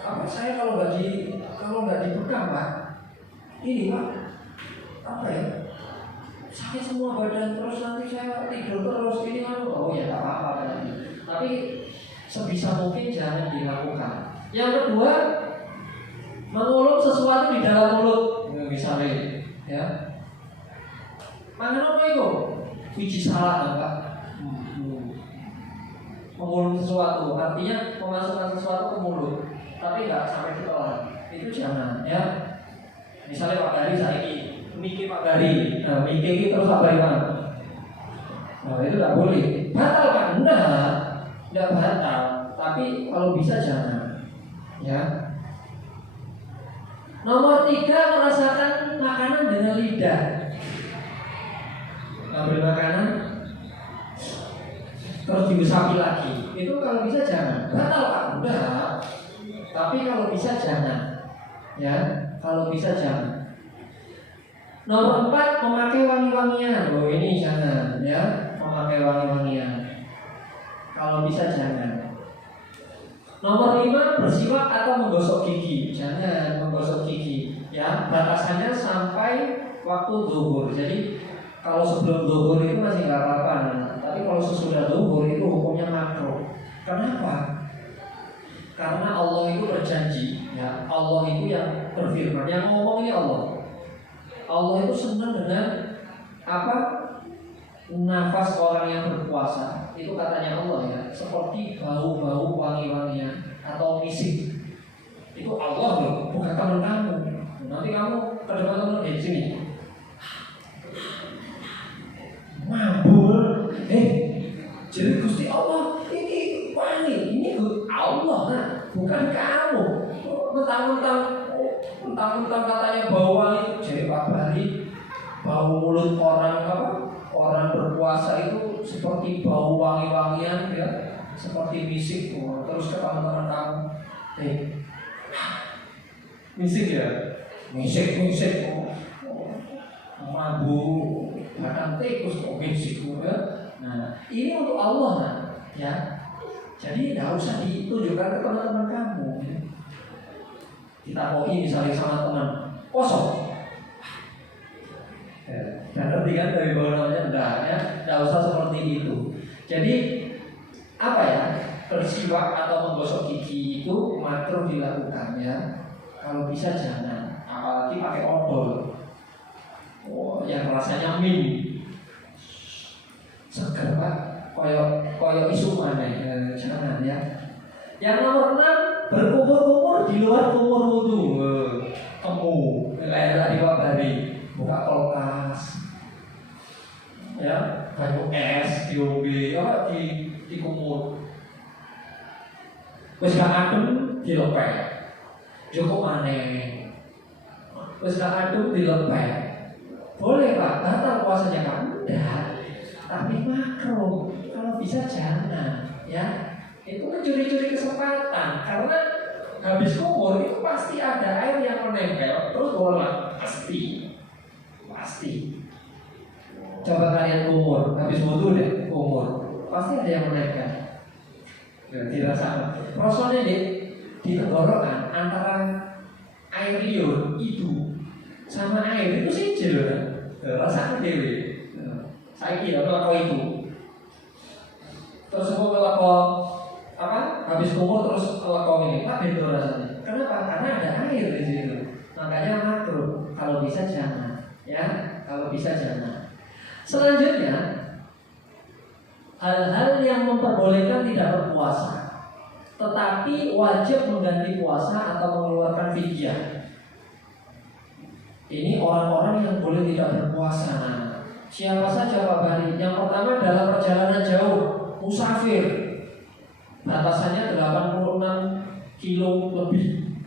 apa saya kalau nggak dibekam Pak, ini Pak, apa ya? Sakit semua badan, terus nanti saya tidur terus ini kan, oh ya tak apa-apa nanti. Tapi sebisa mungkin jangan dilakukan. Yang kedua, mengulum sesuatu di dalam mulut, misalnya, ya. Mangan apa itu? Biji salad Pak. Mengulum sesuatu, artinya memasukkan sesuatu ke mulut, tapi nggak sampai ditelan. Itu jangan, ya. Misalnya Pak Gari saiki, Miki Pak Gari, nah Miki terus apa ya? Nah itu nggak boleh. Batal kan? Nggak batal. Tapi kalau bisa jangan, ya. Nomor 3, merasakan makanan dengan lidah. Ambil makanan terus diusapi lagi, itu kalau bisa jangan. Batal Pak? Enggak. Tapi kalau bisa jangan, ya. Kalau bisa jangan. Nomor 4, memakai wangi-wangian. Ini jangan, ya. Memakai wangi-wangian, kalau bisa jangan. Nomor 5, bersiwak atau menggosok gigi. Jangan menggosok gigi, ya. Batasannya sampai waktu zuhur. Jadi kalau sebelum zuhur itu masih nggak apa-apa, tapi kalau sesudah zuhur itu hukumnya makruh. Kenapa? Karena Allah itu berjanji, ya Allah itu yang berfirman, yang ngomong ini Allah. Allah itu senang dengan apa? Nafas orang yang berpuasa. Itu katanya Allah ya, seperti bau-bau wangi-wangian atau misik. Itu Allah loh, bukan teman kamu. Nanti kamu ke depan teman di sini mabul, jadi Gusti Allah ini wangi, ini Allah, nah, bukan kamu. Mentang-mentang katanya bau wangi, jadi Pak Bari, bau mulut orang apa? Orang berpuasa itu seperti bau wangi-wangian, ya, seperti misik. Terus ke teman-teman kamu, misik ya, misik, mabuk, bahkan tikus kok misik, ya. Nah, ini untuk Allah, nah, ya. Jadi tidak usah ditunjukkan ke teman-teman kamu. Ya. Kita koi misalnya sama teman kosong. Dan nanti kan dari bawahnya tidak usah seperti itu. Jadi apa ya, bersiwak atau menggosok gigi itu makruh dilakukan ya. Kalau bisa jangan, apalagi pakai odol. Yang rasanya segar Pak, koyo isu mana? Jangan ya. Yang nomor 6, berkumur-kumur di luar kumur wudu. Kamu daerah di Wabari buka kulkas, ya banyu es diombe, ya di kumur. Wis gak adem dilepek, cukup aneh. Wis gak adem dilepek, boleh Pak, batal puasanya Pak? Enggak, tapi makruh. Kalau bisa jangan, ya. Itu mencuri-curi kesempatan, karena habis kumur itu pasti ada air yang menempel terus bola, pasti. Coba kalian kumur, habis wudu deh kumur, pasti ada yang menempel. Dirasa prosesnya di tenggorokan antara air liur itu sama air itu sih jelo kan, rasanya dewi. Saya kira kalau itu, terus aku kalau apa habis kumur terus kalau ini tak beda rasanya. Kenapa? Karena ada air di situ. Makanya makruh. Kalau bisa jangan, ya. Kalau bisa jangan. Selanjutnya, hal-hal yang memperbolehkan tidak berpuasa, tetapi wajib mengganti puasa atau mengeluarkan fidyah. Ini orang-orang yang boleh tidak berpuasa. Siapa saja Pak Bari? Yang pertama adalah perjalanan jauh, musafir. Batasannya 86 kilo lebih.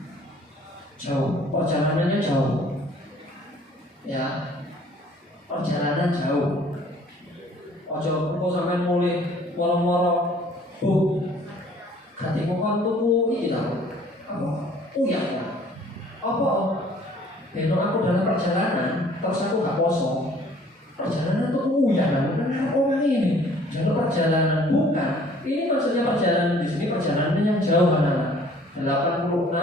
Jauh, perjalanannya jauh. Ya. Perjalanan jauh. Ojo engko sampean mulih moro-moro, Bu. Gantiku kon tuku iki ta. Apa? Uyak ya. Apa? Beno aku dalam perjalanan, terus aku gak poso. Perjalanan tuh uyak kan orang ini. Jalur perjalanan bukan. Ini maksudnya perjalanan di sini perjalanan yang jauh anak. 86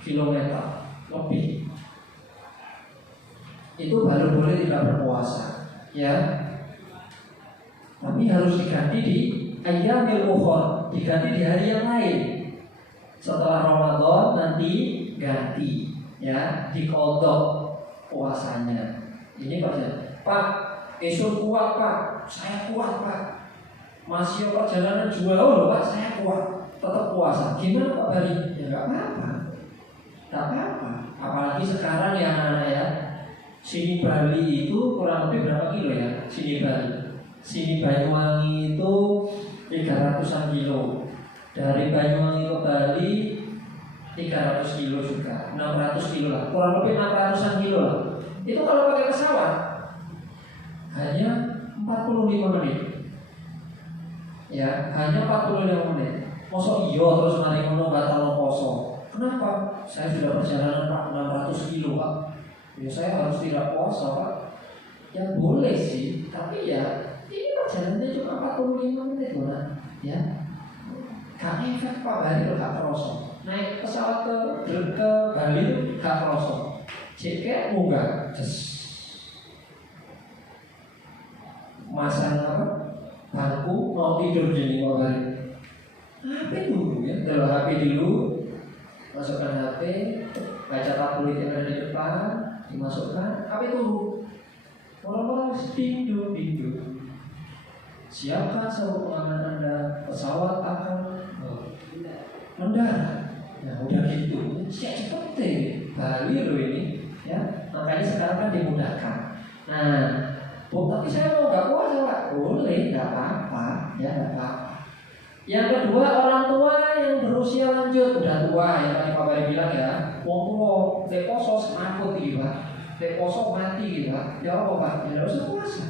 km lebih. Itu baru boleh tidak berpuasa, ya. Tapi harus diganti di ayyamil ukhra, diganti di hari yang lain. Setelah Ramadan nanti ganti, ya, dikodok puasanya. Ini Pak, esok kuat Pak, saya kuat Pak. Masih perjalanan jual loh Pak, saya kuat, tetap puasa. Gimana Pak Bari? Ya nggak apa-apa, nggak apa-apa. Apalagi sekarang ya anak-anak ya. Sini Bali itu kurang lebih berapa kilo ya? Sini Bali, sini Banyuwangi itu 300-an kilo. Dari Banyuwangi ke Bali 300 kilo juga, 600 kilo lah, kurang lebih 600-an kilo lah. Itu kalau pakai pesawat hanya 45 menit. Ya, hanya 45 menit. Mosok iya terus mari ngono batal poso. Kenapa? Saya sudah perjalanan Pak 600 kilo Pak. Ya saya harus tidak puasa Pak. Ya boleh sih, tapi ya ini perjalanannya cuma 45 menit lah. Ya, gak efek Pak Bali gak terasa. Naik pesawat ke Bali gak terasa. Jika munggah, masang apa? Bangku mau tidur jadi mau hari. HP dulu ya, kalau HP dulu masukkan HP, baca tabloid yang ada di depan, dimasukkan, HP dulu. Orang-orang tidur. Siapkan seluruh pengaman Anda, pesawat akan mendarat. Nah udah gitu, cepet deh, Bali loh ini, ya. Makanya sekarang kan dimudahkan. Nah, tapi saya mau nggak puasa Pak, boleh, nggak apa-apa, ya nggak apa-apa. Yang kedua, orang tua yang berusia lanjut, udah tua, yang tadi Pak Bari bilang ya, wong tua, leposo semaput gitu Pak, leposo mati gitu Pak, ya apa Pak, ya harus puasa.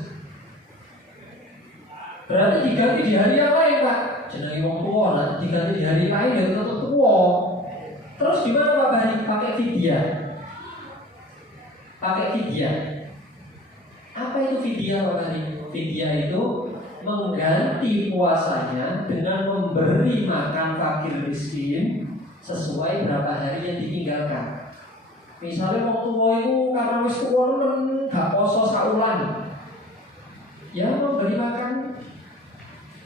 Berarti diganti di hari yang lain Pak, jenenge wong tua, nah diganti di hari lain ya tetap tua. Terus gimana Pak Bari? Pakai fidyah. Pakai fidyah. Apa itu fidyah Pak Bari? Fidyah itu mengganti puasanya dengan memberi makan fakir miskin sesuai berapa hari yang ditinggalkan. Misalnya mau tua itu karena wis tua gak poso saulan, ya memberi makan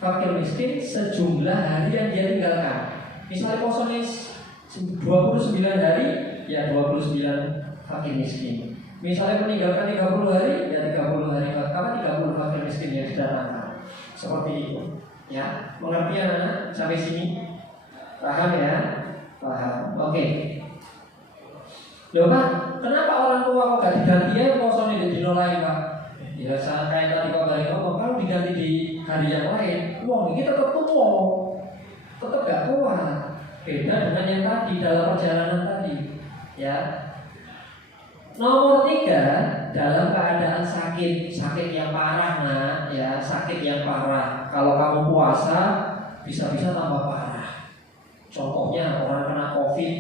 fakir miskin sejumlah hari yang dia tinggalkan. Misalnya posonya 29 hari, ya 29 fakir miskin. Misalnya meninggalkan 30 hari, ya 30 hari karena 30 fakir miskin yang didatangkan. Seperti itu, ya. Mengerti anak-anak sampai sini? Paham ya? Paham. Oke. Loh Pak, kenapa orang tua kok gak diganti ya posone di dino lain Pak? Ya saya kayak tadi Pak Bari ngomong, kalau diganti di hari yang lain, wong ini tetap tua, tetap gak kuat. Beda dengan yang tadi dalam perjalanan tadi, ya. Nomor 3, dalam keadaan sakit yang parah nak, ya sakit yang parah. Kalau kamu puasa, bisa-bisa tambah parah. Contohnya orang kena COVID,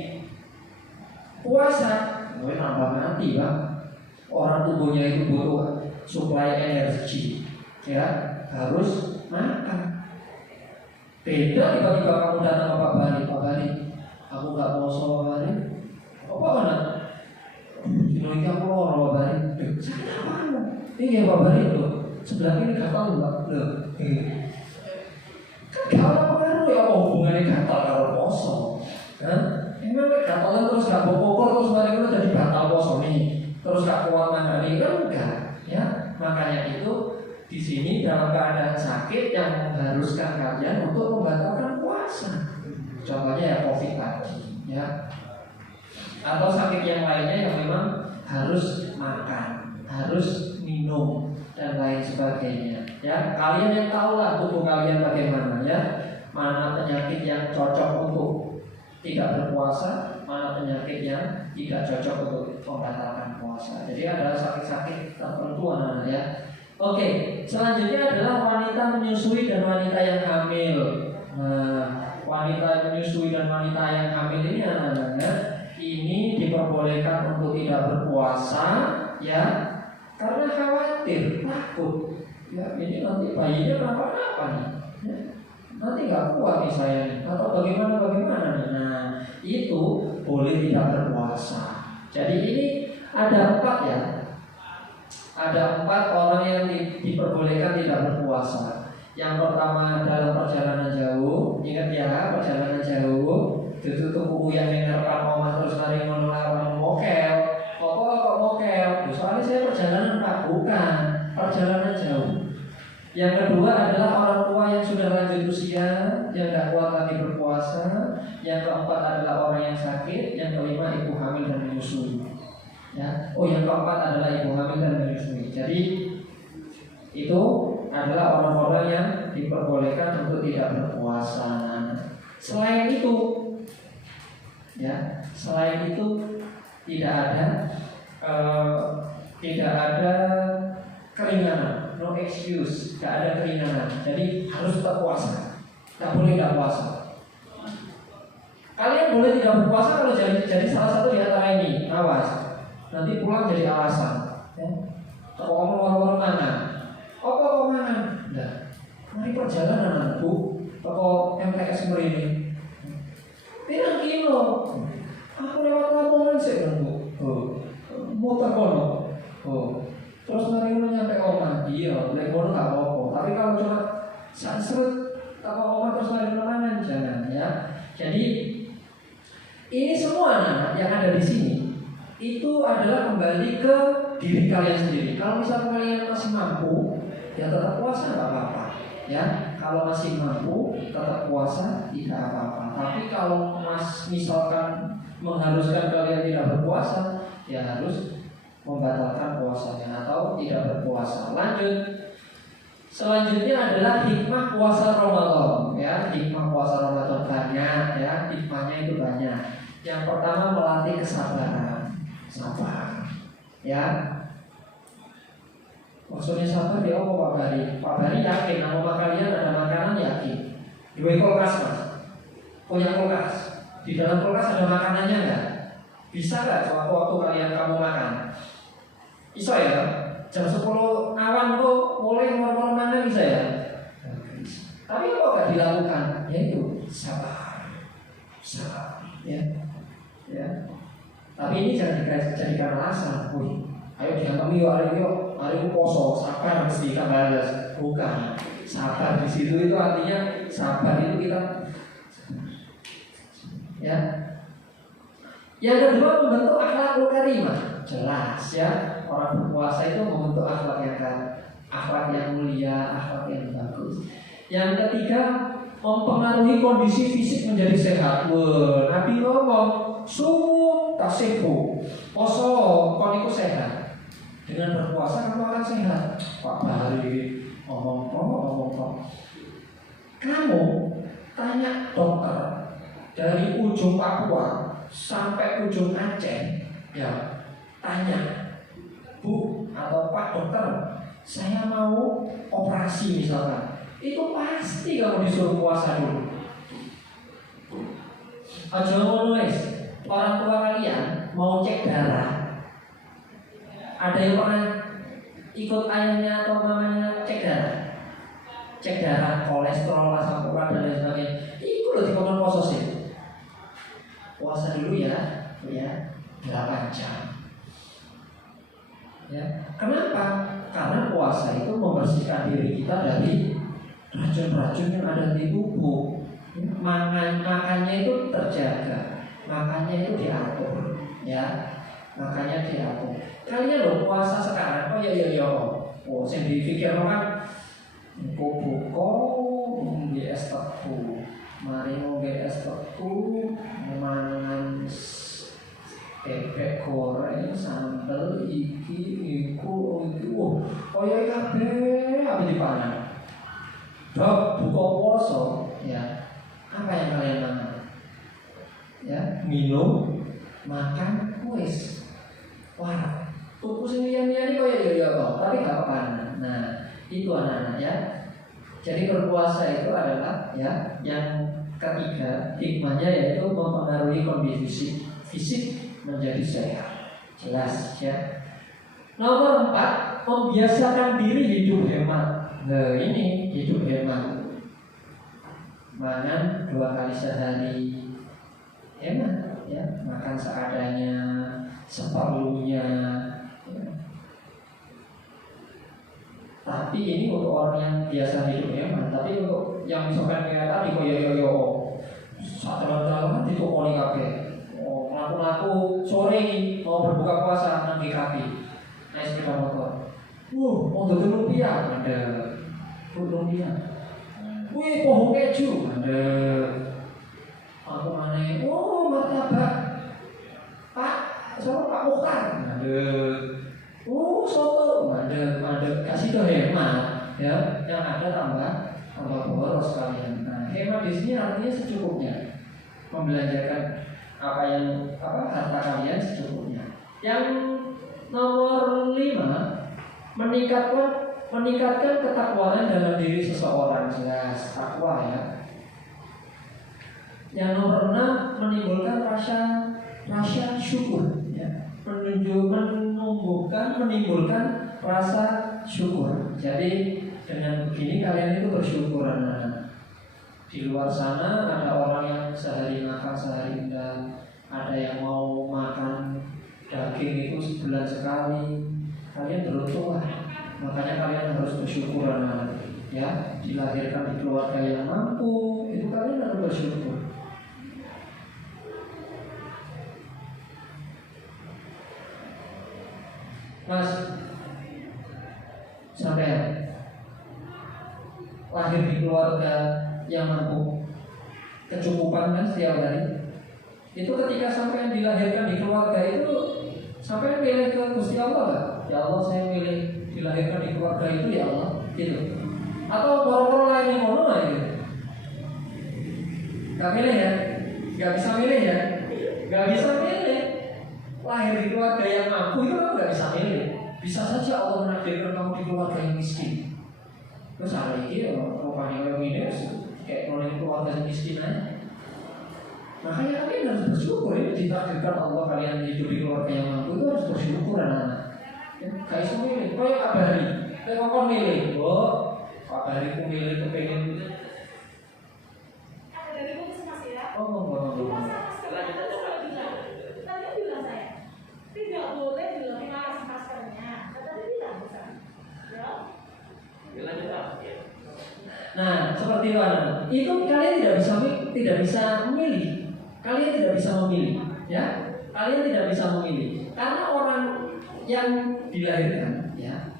puasa, gue nambah mati Pak. Orang tubuhnya itu butuh suplai energi, ya harus makan. Beda tiba-tiba kamu datang ke Pak Bari, aku nggak mau sholat hari, apa mana? Ini aku mau Pak Bari, sakit apa kamu? Ini Pak Bari loh, sebelah kiri gatal Pak, loh. Kan gak ada pengaruh ya apa hubungannya gatal kalau poso, kan? Emang gatalan terus gak bokor terus mari kita jadi batal poso nih, terus gak kuat mangani kan enggak, ya? Makanya itu di sini dalam keadaan sakit yang mengharuskan kalian untuk membatalkan puasa. Contohnya ya COVID tadi, ya. Atau sakit yang lainnya yang memang harus makan, harus minum dan lain sebagainya. Ya, kalian yang tahu lah tubuh kalian bagaimana ya. Mana penyakit yang cocok untuk tidak berpuasa, mana penyakit yang tidak cocok untuk membatalkan puasa. Jadi ada sakit-sakit tertentu anak-anak ya. Oke, selanjutnya adalah wanita menyusui dan wanita yang hamil. Nah, wanita menyusui dan wanita yang hamil ini anak-anak ini diperbolehkan untuk tidak berpuasa ya, karena khawatir, takut ya ini nanti bayinya kenapa-napa nih ya, nanti nggak kuat nih saya nih, atau bagaimana nih. Nah itu boleh tidak berpuasa. Jadi ini ada 4 ya, ada 4 orang yang diperbolehkan tidak berpuasa. Yang pertama dalam perjalanan jauh, ingat ya perjalanan jauh. Tutup buku yang dengarkan omah terus nari menolak mokel. Kok mokel? Soalnya saya perjalanan Pak, bukan perjalanan jauh. Yang kedua adalah orang tua yang sudah lanjut usia, yang tidak kuat lagi berpuasa. Yang keempat adalah orang yang sakit. Yang kelima ibu hamil dan menyusui. Ya. Oh, yang keempat adalah ibu hamil dan menyusui. Jadi itu adalah orang-orang yang diperbolehkan untuk tidak berpuasa. Selain itu ya, selain itu tidak ada keringanan, no excuse, tidak ada keringanan. Jadi harus tetap puasa, tidak boleh tidak puasa. Kalian boleh tidak berpuasa kalau jadi salah satu di antara ini. Awas, nanti pulang jadi alasan. Ya. Kalau kamu orang-orang mana? Kok mana? Nah, mari perjalanan Bu, toko MTS ini. Pirang kilo, aku lewat Lamongan sih kan Bu, muter kono, terus mari nyampe omah, iya, lek kono tak apa-apa, Tapi kalau cuma sansret atau omat terus lari kemana, jangan ya. Jadi ini semua anak yang ada di sini itu adalah kembali ke diri kalian sendiri. Kalau misalnya kalian masih mampu, ya tetap puasa nggak apa-apa. Ya, kalau masih mampu tetap puasa tidak apa-apa. Tapi kalau misalkan mengharuskan kalian tidak berpuasa, ya harus membatalkan puasanya atau tidak berpuasa. Lanjut. Selanjutnya adalah hikmah puasa Ramadan. Ya, hikmah puasa Ramadan banyak. Ya, hikmahnya itu banyak. Yang pertama melatih kesabaran. Sabar. Ya. Maksudnya sabar dia apa Pak Bari? Pak Bari yakin nama kalian ada makanan yakin. Dua kulkas mas. Punya kulkas. Di dalam kulkas ada makanannya enggak? Bisa nggak waktu kalian kamu makan? Bisa ya? Jam 10 awan tuh mulai ngomong mana bisa ya? Tapi kok nggak dilakukan? Yaitu sabar. Sabar. Ya. Ya. Tapi ini jangan dijadikan alasan. Wih, ayo dianggap yuk, hari poso, sabar mesti kita balas. Bukan. Sabar di situ itu artinya sabar itu kita. Ya. Yang kedua membentuk akhlakul karimah. Jelas ya, orang berpuasa itu membentuk akhlak yang mulia, akhlak yang bagus. Yang ketiga mempengaruhi kondisi fisik menjadi sehat. Wah, Nabi ngomong sumu tasihu, poso kon iku sehat. Dengan berpuasa kamu akan sehat. Pak Bari ngomong. Kamu tanya dokter dari ujung Papua sampai ujung Aceh, ya tanya, Bu atau Pak dokter, saya mau operasi misalkan, itu pasti kamu disuruh puasa dulu. Aja ngono wis, orang tua kalian mau cek darah, ada yang pernah ikut ayahnya atau mamanya cek darah, kolesterol, asam urat dan lain sebagainya. Itu loh dikatakan puasa sih. Puasa dulu ya 8 jam. Ya, kenapa? Karena puasa itu membersihkan diri kita dari racun-racun yang ada di tubuh. Makannya itu terjaga, makannya itu diatur, ya, makanya diatur. Kalian loh puasa sekarang, oh yang dipikir kan, buko di es tebu. Mari ngombe es tebu, mangan bebek goreng, sambel, iku, kaya kabeh habis dipangan. Dok, buka puasa, ya. Apa yang kalian makan? Ya, minum, makan, wis. Wah, tuku sing liyan-liyan kaya tapi gak apa-apa. Nah, itu anak-anak ya. Jadi berpuasa itu adalah ya yang ketiga hikmahnya yaitu mempengaruhi kondisi fisik menjadi sehat. Jelas ya. Nomor 4, membiasakan diri hidup hemat. Nah ini hidup hemat. Makan 2 kali sehari. Hemat ya, makan seadanya, seperlunya. Ya. Tapi ini untuk orang yang biasa hidup hemat. Tapi untuk yang misalkan kayak tadi saat teman-teman itu koni kabeh. Ngaku-ngaku sore ini mau berbuka puasa nang GKP. Naik sepeda motor. Mau dodol lumpia ada. Lumpia. Wih, pohon keju ada. Aku maneh, martabak. Pak, sama Pak Mukhtar ada. Soto ada kasih ke hemat ya, yang ada tambah boros kalian. Nah, hemat di sini artinya secukupnya, membelanjakan harta kalian secukupnya. Yang nomor 5, meningkatkan ketakwaan dalam diri seseorang. Jelas takwa ya. Yang nomor 6, menimbulkan rasa syukur ya. Menimbulkan rasa syukur. Jadi dengan begini kalian itu bersyukur anak-anak. Di luar sana ada orang yang sehari makan sehari enggak, ada yang mau makan daging itu sebulan sekali. Kalian beruntung lah. Makanya kalian harus bersyukur anak-anak. ya, dilahirkan di keluarga yang mampu, itu kalian harus bersyukur. Mas, sampai lahir di keluarga yang mampu, kecukupan kan setiap hari. Itu ketika sampai dilahirkan di keluarga itu, sampai milih ke Gusti Allah kan? Ya Allah, saya milih dilahirkan di keluarga itu, ya Allah, gitu. Atau orang-orang lain yang ngono lah gitu. Gak milih ya, gak bisa milih ya, gak bisa milih. Lahir di keluarga yang mampu itu kamu gak bisa milih. Bisa saja Allah menakdirkan kamu di keluarga yang miskin. Terus hari ini rupanya orang ini kayak orang keluarga yang miskin aja. Makanya kalian harus bersyukur ya, ditakdirkan Allah kalian hidup di keluarga yang mampu, itu harus bersyukur anak-anak. Gak bisa milih, kayak Pak Bahri, kayak kok milih, Pak Bahri ku milih kepengen gitu. Ada dari buku semasa ya? Oh. Tadi bilang saya tidak boleh dilepas maskernya. Tadi bilang bukan? Ya. Nah, seperti itu anak. Itu kalian tidak bisa memilih. Kalian tidak bisa memilih, ya. Kalian tidak bisa memilih. Karena orang yang dilahirkan, ya,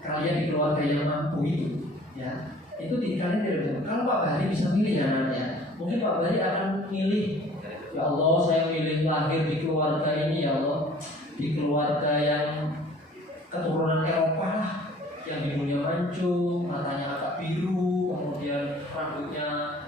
kalian di keluarga yang mampu itu, ya, itu kalian tidak bisa. Kalau Pak Bahri bisa milih anaknya, mungkin Pak Bahri akan milih, ya Allah, saya milih lahir di keluarga ini, ya Allah, di keluarga yang keturunan Eropa lah, yang ibunya mancung, matanya agak biru, kemudian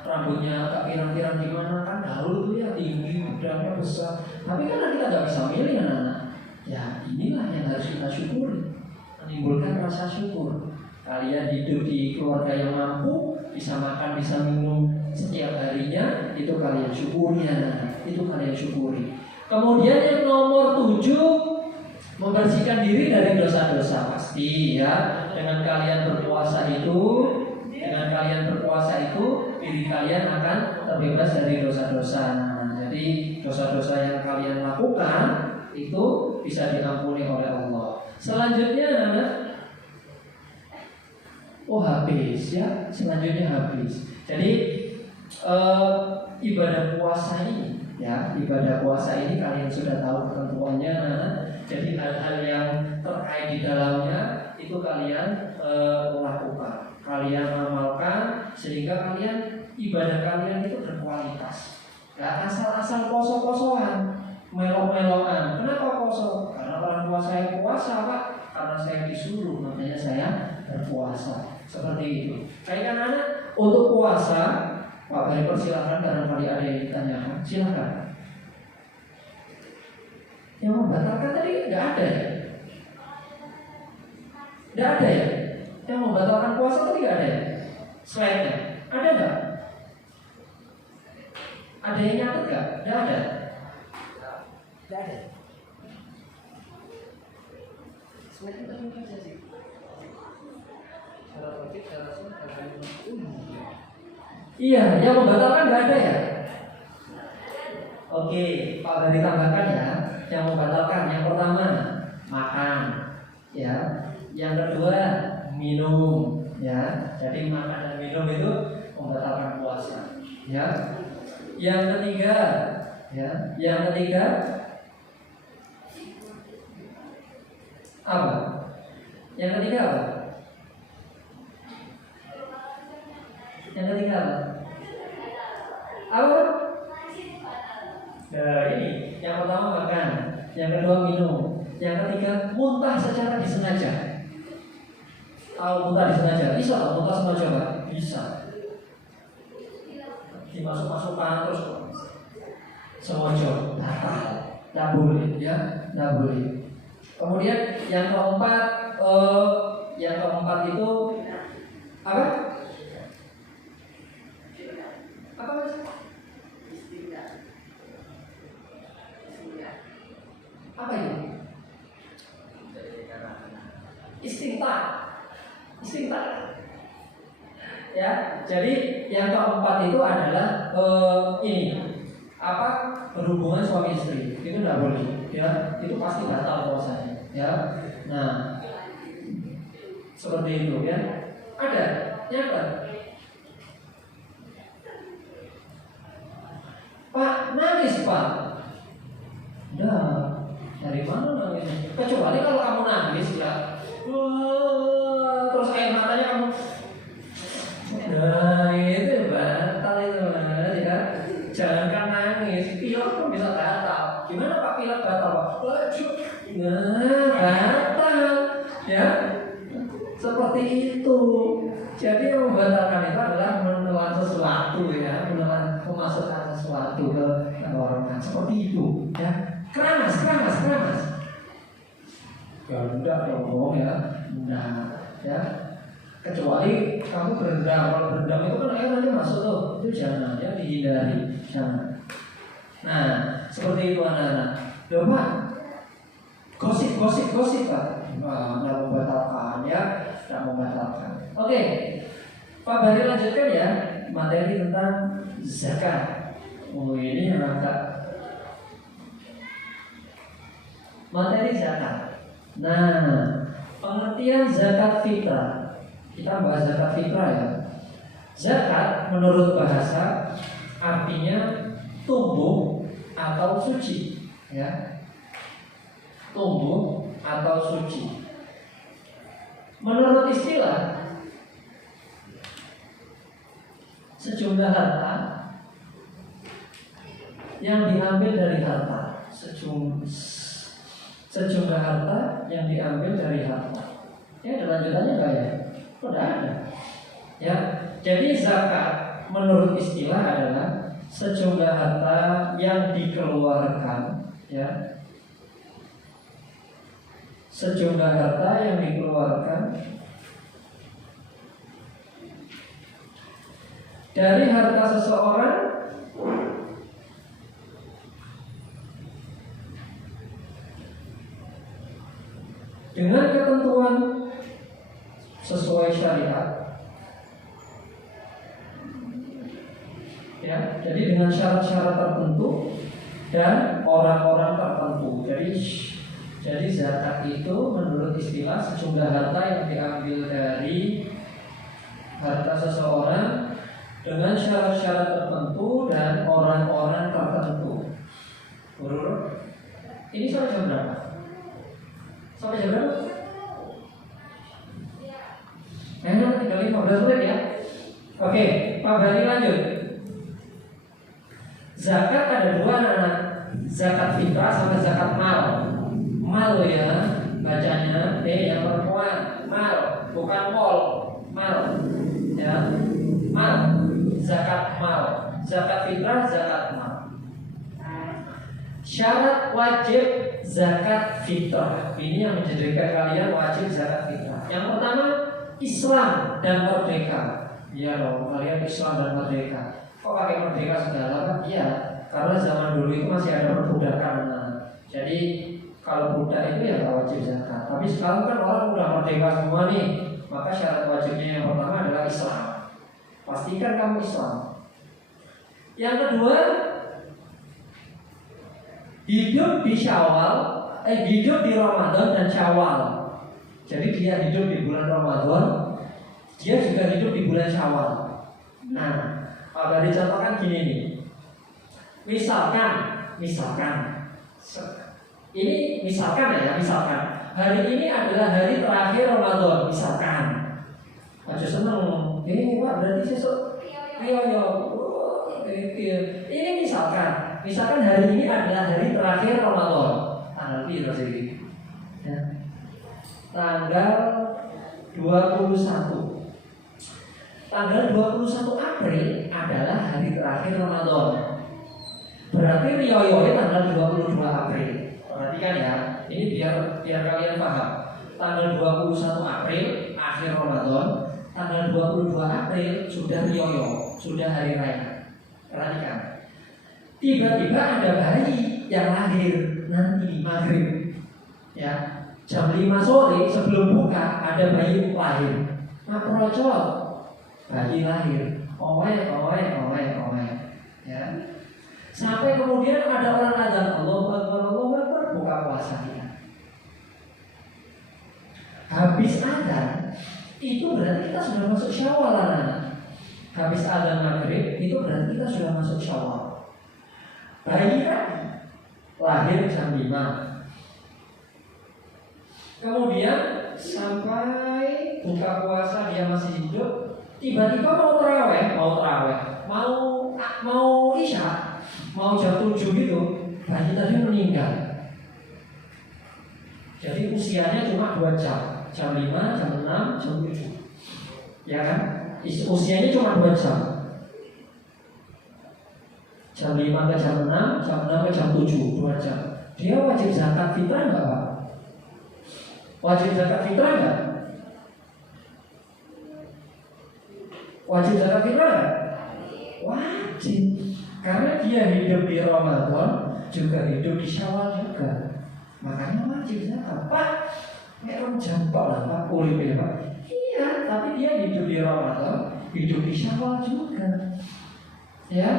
rambutnya agak pirang-pirang gimana, kan gaul tuh ya, tinggi, badannya besar. Tapi kan kita nggak bisa milih anak-anak. Ya inilah yang harus kita syukuri, menimbulkan rasa syukur. Kalian hidup di keluarga yang mampu, bisa makan, bisa minum setiap harinya, itu kalian syukuri anak-anak. Itu kalian syukuri. Kemudian yang nomor 7, membersihkan diri dari dosa-dosa. Pasti ya, dengan kalian berpuasa itu, diri kalian akan terbebas dari dosa-dosa. Nah, jadi dosa-dosa yang kalian lakukan itu bisa diampuni oleh Allah. Selanjutnya habis ya. Selanjutnya habis. Jadi ibadah puasa ini, ya, ibadah puasa ini kalian sudah tahu ketentuannya. Jadi hal-hal yang terkait di dalamnya itu kalian lakukan, kalian amalkan sehingga ibadah kalian itu berkualitas. Gak asal-asal poso-posoan, melok-melokan. Kenapa poso? Karena orang tua saya puasa, Pak. Karena saya disuruh, makanya saya berpuasa. Seperti itu. Kayak anak untuk puasa, Pak Bahri persilahkan, barangkali ada yang ditanyakan. Silakan. Yang membatalkan tadi nggak ada ya? Nggak ada ya? Yang membatalkan puasa tadi nggak ada ya? Slide-nya ada nggak? Ada yang nyatet nggak? Nggak ada. Nggak ada. Slide-nya tadi nggak ada sih. Iya, yang membatalkan nggak ada ya? Oke, Pak Bahri tambahkan ya. Yang membatalkan, yang pertama makan, ya. Yang kedua minum, ya. Jadi makan dan minum itu membatalkan puasa, ya. Yang ketiga, ya. Yang ketiga apa? Yang ketiga apa? Yang ketiga apa? Apa? Nah, ini yang pertama makan, yang kedua minum, yang ketiga muntah secara disengaja. Tahu muntah disengaja? Bisa tak muntah sengaja Pak? Bisa. Dimasuk-masukkan terus sengaja, tidak boleh, ya, tidak boleh. Kemudian yang keempat itu apa? Apa mas? Apa itu? Istinta. Ya, jadi yang keempat itu adalah berhubungan suami istri. Itu tidak boleh, ya. Itu pasti batal puasanya, ya. Nah, seperti itu, ya. Ada Nyata. Pak, nangis Pak. Nah, dari mana nangisnya? Kecuali kalau kamu nangis ya, wah, terus air matanya kamu. Nah itu batal itu Mas ya. Jangankan nangis, pilek pun bisa batal. Gimana Pak pilek batal Pak? Nah, batal ya. Seperti itu. Jadi yang membatalkan itu adalah menelan sesuatu ya, menelan memasukkan sesuatu ke tenggorokan seperti itu ya. Keramas. Ya udah dong ya. Nah ya. Kecuali kamu berendam, kalau berendam itu kan air nanti masuk tuh, itu jangan ya, dihindari, jangan. Nah seperti itu anak-anak. Loh Pak, gosip Pak. Tidak membatalkan ya, tidak membatalkan. Oke, Pak Bari lanjutkan ya materi tentang zakat. Oh ini yang agak materi zakat. Nah, pengertian zakat fitrah. Kita bahas zakat fitrah ya. Zakat menurut bahasa artinya tumbuh atau suci, ya. Tumbuh atau suci. Menurut istilah sejumlah harta yang diambil dari harta, sejumlah harta yang diambil dari harta. Ya, ada lanjutannya enggak ya? Tidak ada. Ya, jadi zakat menurut istilah adalah sejumlah harta yang dikeluarkan, ya. Sejumlah harta yang dikeluarkan dari harta seseorang dengan ketentuan sesuai syariat, ya. Jadi dengan syarat-syarat tertentu dan orang-orang tertentu. Jadi zakat itu menurut istilah sejumlah harta yang diambil dari harta seseorang dengan syarat-syarat tertentu dan orang-orang tertentu. Urut. Ini sampai jam berapa? Sampai jam berapa? Enak, tinggal 15 menit ya. Oke, Pak Bari lanjut. Zakat ada dua anak, zakat fitrah sama zakat mal. Mal ya, bacanya yang perempuan, mal, bukan pol, mal, ya, mal, zakat mal, zakat fitrah, zakat mal. Syarat wajib zakat fitrah ini yang menjadikan kalian wajib zakat fitrah. Yang pertama Islam dan merdeka. Iya loh, kalian Islam dan merdeka. Kok pakai merdeka segala kan? Iya, karena zaman dulu itu masih ada perbudakan. Jadi kalau budak itu ya gak wajib zakat. Tapi sekarang kan orang udah merdeka semua nih, maka syarat wajibnya yang pertama adalah Islam. Pastikan kamu Islam. Yang kedua, hidup di Syawal, hidup di Ramadan dan Syawal. Jadi dia hidup di bulan Ramadan, dia juga hidup di bulan Syawal. Nah, kalau dicontohkan gini nih. Misalkan ini misalkan hari ini adalah hari terakhir Ramadan, misalkan. Aja seneng. Ini Pak berarti sesuk. Iya. Ini misalkan hari ini adalah hari terakhir Ramadan. Tanggal berapa sih? Ya. Tanggal 21. Tanggal 21 April adalah hari terakhir Ramadan. Berarti riyoyonya tanggal 22 April. Perhatikan ya, ini biar kalian paham. Tanggal 21 April akhir Ramadan, tanggal 22 April sudah riyoyo, sudah hari raya. Perhatikan. Tiba-tiba ada bayi yang lahir nanti maghrib. Ya, jam 5 sore sebelum buka ada bayi lahir. Naprocot, bayi lahir. Owe. Ya. Sampai kemudian ada orang azan Allahu Akbar buka puasanya. Habis azan itu berarti kita sudah masuk Syawal anak. Habis adzan maghrib itu berarti kita sudah masuk Syawal. Bayi kan lahir jam 5. Kemudian sampai buka puasa dia masih hidup, tiba-tiba mau terawih, mau isya, mau jam 7 gitu, bayi tadi meninggal. Jadi usianya cuma 2 jam, jam 5, jam 6, jam 7. Ya kan? Usianya cuma 2 jam. Jam 5 ke jam 6, jam 6 ke jam 7, 2 jam. Dia wajib zakat fitrah enggak, Pak? Wajib zakat fitrah enggak? Wajib zakat fitrah enggak? Wajib. Karena dia hidup di Ramadan, juga hidup di Syawal juga. Makanya wajib zakat. Pak, memang jampak lah Pak, urip ya Pak. Iya, tapi dia hidup di Ramadan, hidup di Syawal juga. Ya.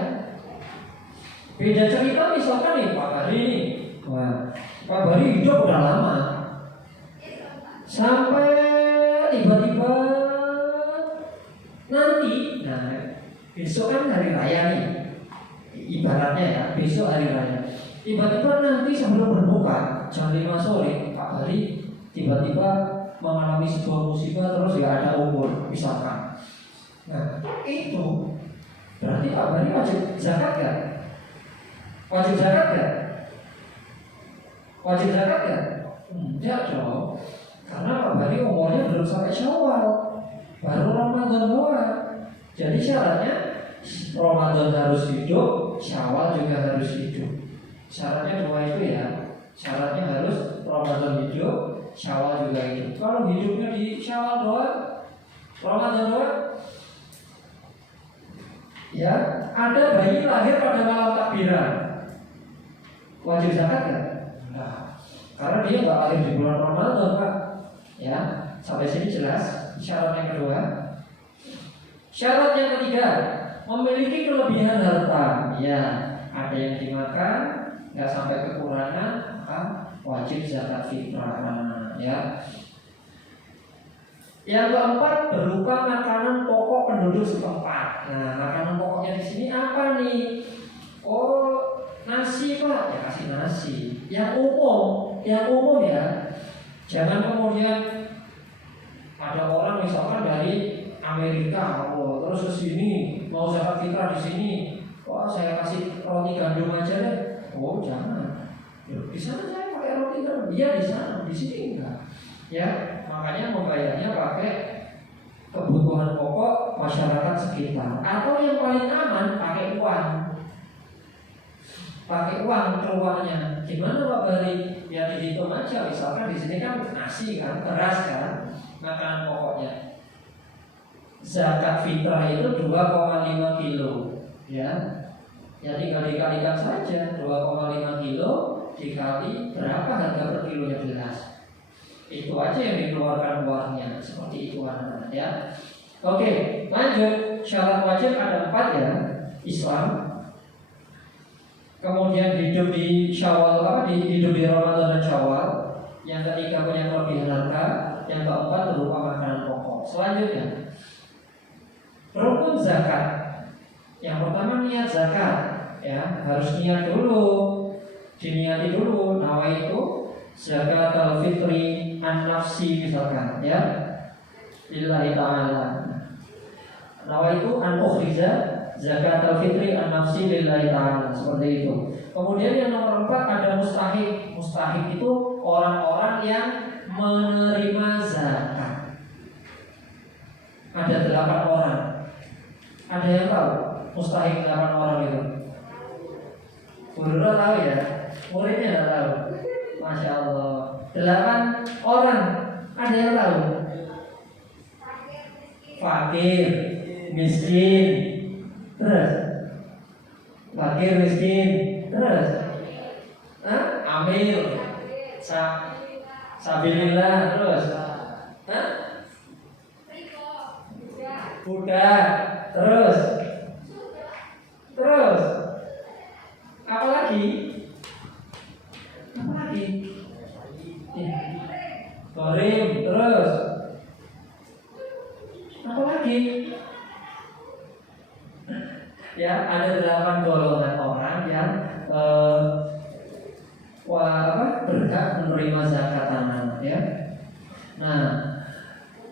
Beda cerita misalkan nih Pak Bari nih. Wah, Pak Bari hidup udah lama. Sampai tiba-tiba nanti, besok kan hari raya nih. Ibaratnya ya, besok hari raya. Tiba-tiba nanti sebelum berbuka jam 5 sore, Pak Bari tiba-tiba mengalami sebuah musibah terus ya ada umur misalkan. Nah itu berarti Pak Bari wajib zakat gak? Wajib zakat gak? Wajib zakat gak? Enggak dong. Karena Pak Bari umurnya belum sampai Syawal, baru Ramadan doang. Jadi syaratnya Ramadan harus hidup, Syawal juga harus hidup. Syaratnya 2 itu ya. Syaratnya harus Ramadan hidup, Syawal juga hidup. Kalau hidupnya di Syawal doang, Ramadan doang, ya ada bayi lahir pada malam takbiran, wajib zakat kan? Nah, karena dia nggak lahir di bulan Ramadan Pak. Ya, sampai sini jelas. Syarat yang kedua. Syarat yang ketiga, memiliki kelebihan harta. Ya, ada yang dimakan, nggak sampai kekurangan, maka wajib zakat fitrah. Ya. Yang keempat, berupa makanan pokok penduduk setempat. Nah, makanan pokoknya di sini apa nih? Oh, nasi Pak, ya kasih nasi. Yang umum ya. Jangan kemudian ada orang misalkan dari Amerika, terus ke sini mau zakat fitrah di sini, wah saya kasih roti gandum aja deh. Oh jangan. Di sana saya pakai roti gandum. Iya di sana, di sini enggak. Ya, makanya membayarnya pakai kebutuhan pokok masyarakat sekitar. Atau yang paling aman pakai uang. Pakai uang keluarnya. Gimana Pak Bari? Ya dihitung aja. Misalkan di sini kan nasi kan, beras kan, makanan pokoknya. Zakat fitrah itu 2,5 kilo. Ya. Ya tinggal dikalikan saja 2,5 kilo dikali berapa harga per kilonya beras. Itu aja yang dikeluarkan uangnya. Seperti itu anak-anak ya. Oke, lanjut. Syarat wajib ada 4 ya. Islam, kemudian hidup di Syawal, hidup di Ramadan dan Syawal. Yang ketiga punya kelebihan harta. Yang keempat berupa makanan pokok. Selanjutnya rukun zakat. Yang pertama niat zakat, ya harus niat dulu, diniati dulu. Nawaitu zakat al-fitri an-nafsi misalkan, ya lillahi ta'ala. Nawaitu an ukhrija zakat al-fitri an-nafsi lillahi ta'ala, seperti itu. Kemudian yang nomor 4 ada mustahik. Mustahik itu orang-orang yang menerima zakat. Ada 8 orang. Ada yang tahu mustahik 8 orang itu? Guru tahu ya? Muridnya tidak tahu. Masya Allah. 8 orang. Ada yang tahu? Fakir, miskin, terus fakir, miskin, terus amil, sabilillah, terus budak, terus apa lagi? Korim, terus Ya, ada 8 golongan orang yang berhak menerima zakat tanah. Ya. Nah,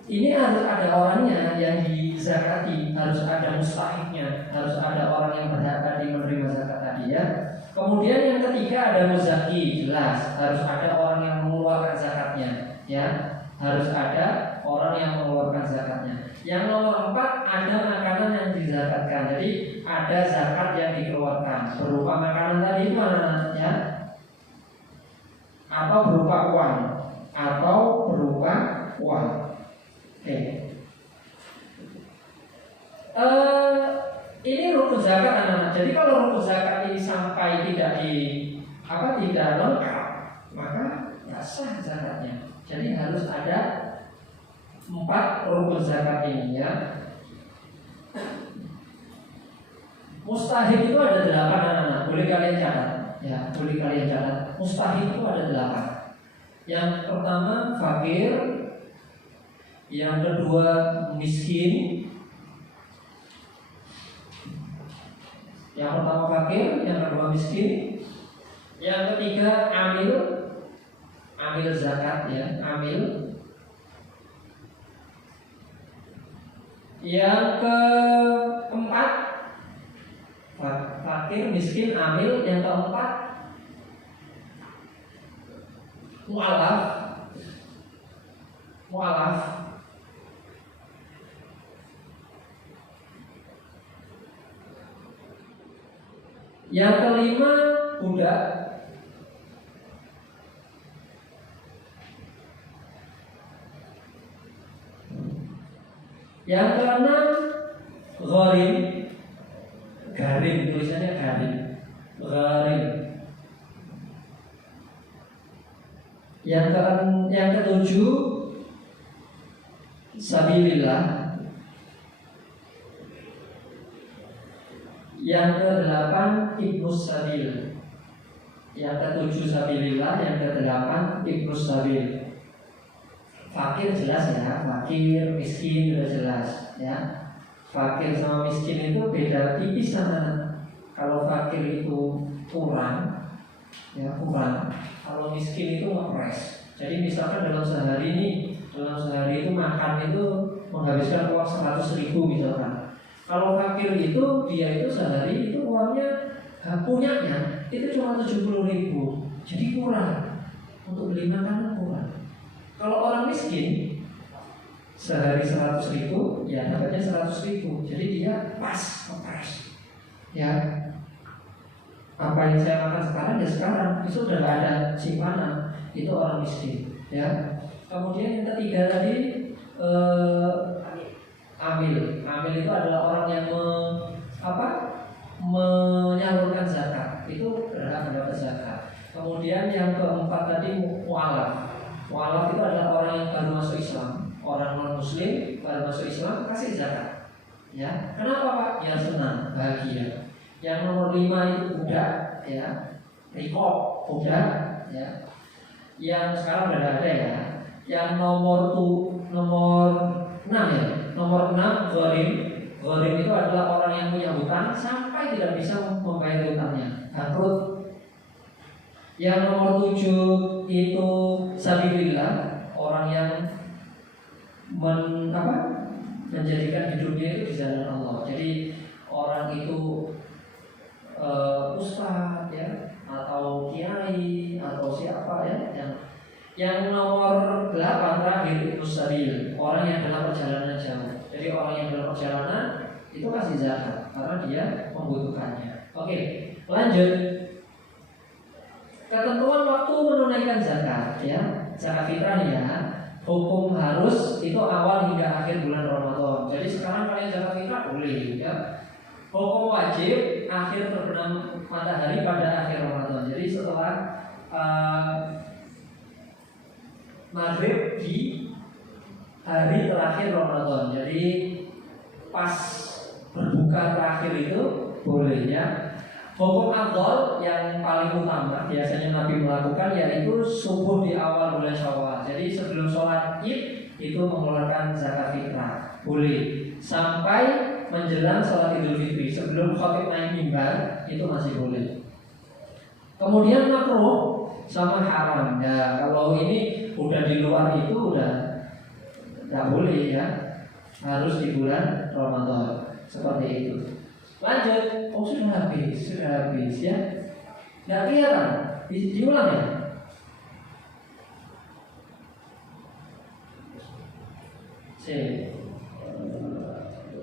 ini harus ada orangnya yang dizakati, harus ada mustahiknya, harus ada orang yang berhak tadi menerima zakat tadi ya. Kemudian yang ketiga ada muzaki, jelas harus ada orang yang mengeluarkan zakatnya, ya harus ada orang yang mengeluarkan zakatnya. Yang nomor 4 ada makanan yang dizakatkan, jadi ada zakat yang dikeluarkan berupa makanan tadi itu mana ya, atau berupa uang, atau berupa uang. Oke. Ini rukun zakat anak-anak. Jadi kalau rukun zakat ini sampai tidak lengkap, maka nggak sah zakatnya. Jadi harus ada 4 rukun zakat ini ya. Mustahil itu ada 8 anak-anak. Boleh kalian catat, ya. Boleh kalian catat. Mustahil itu ada 8. Yang pertama fakir, yang kedua miskin. Yang pertama fakir, yang kedua miskin, yang ketiga amil zakat ya, amil. Yang keempat fakir, miskin, amil. Yang keempat mu'alaf. Yang kelima budak. Yang keenam gharim. Garim, tulisannya garim. Gharim. Yang ketujuh sabilillah. Yang ke-8 ibnus sabil. Yang ke-7 sabilillah, yang ke-8 ibnus sabil. Fakir jelas ya, fakir, miskin sudah jelas ya. Fakir sama miskin itu beda tipis sana. Kalau fakir itu kurang, ya kurang. Kalau miskin itu ngepres. Jadi misalkan dalam sehari itu makan itu menghabiskan uang 100.000 misalkan. Kalau fakir itu dia itu sehari itu uangnya punyanya itu cuma 70.000, jadi kurang untuk beli makanan kurang. Kalau orang miskin sehari 100.000 ya dapatnya 100.000, jadi dia pas. Ya apa yang saya makan sekarang ya sekarang, itu udah gak ada simpanan, itu orang miskin. Ya kemudian yang ketiga tadi amil itu adalah orang yang menyalurkan zakat, itu berhak mendapat zakat. Kemudian yang keempat tadi mu'alaf itu adalah orang yang baru masuk Islam, orang non muslim baru masuk Islam, kasih zakat. Ya kenapa Pak? Ya senang, bahagia. Yang nomor 5 itu budak ya, rikob budak ya, yang sekarang udah ada ya. Yang nomor 6 ya, nomor 6 gharim itu adalah orang yang punya hutang sampai tidak bisa membayar hutangnya, bangkrut. Yang nomor 7 itu sabilillah, orang yang menjadikan hidupnya itu di jalan Allah. Jadi orang itu ustaz ya, atau kiai atau siapa ya. Yang nomor 8 terakhir itu sabil, orang yang dalam perjalanan jauh. Jadi orang yang dalam perjalanan itu kasih zakat karena dia membutuhkannya. Oke, lanjut. Ketentuan waktu menunaikan zakat ya, zakat fitrah ya. Hukum harus itu awal hingga akhir bulan Ramadan. Jadi sekarang kalian zakat fitrah boleh ya. Hukum wajib akhir terbenam matahari pada akhir Ramadan. Jadi setelah maghrib di hari terakhir Ramadan. Jadi pas berbuka terakhir itu boleh ya. Hukum afdal yang paling utama biasanya Nabi melakukan yaitu subuh di awal bulan Syawal. Jadi sebelum sholat Id itu mengeluarkan zakat fitrah boleh sampai menjelang sholat Idul Fitri sebelum khatib naik mimbar itu masih boleh. Kemudian makruh sama haram. Ya, kalau ini udah di luar itu udah nggak boleh ya. Harus di bulan Ramadan seperti itu. Lanjut. Oh sudah habis ya. Nggak kelihatan. Diulang ya.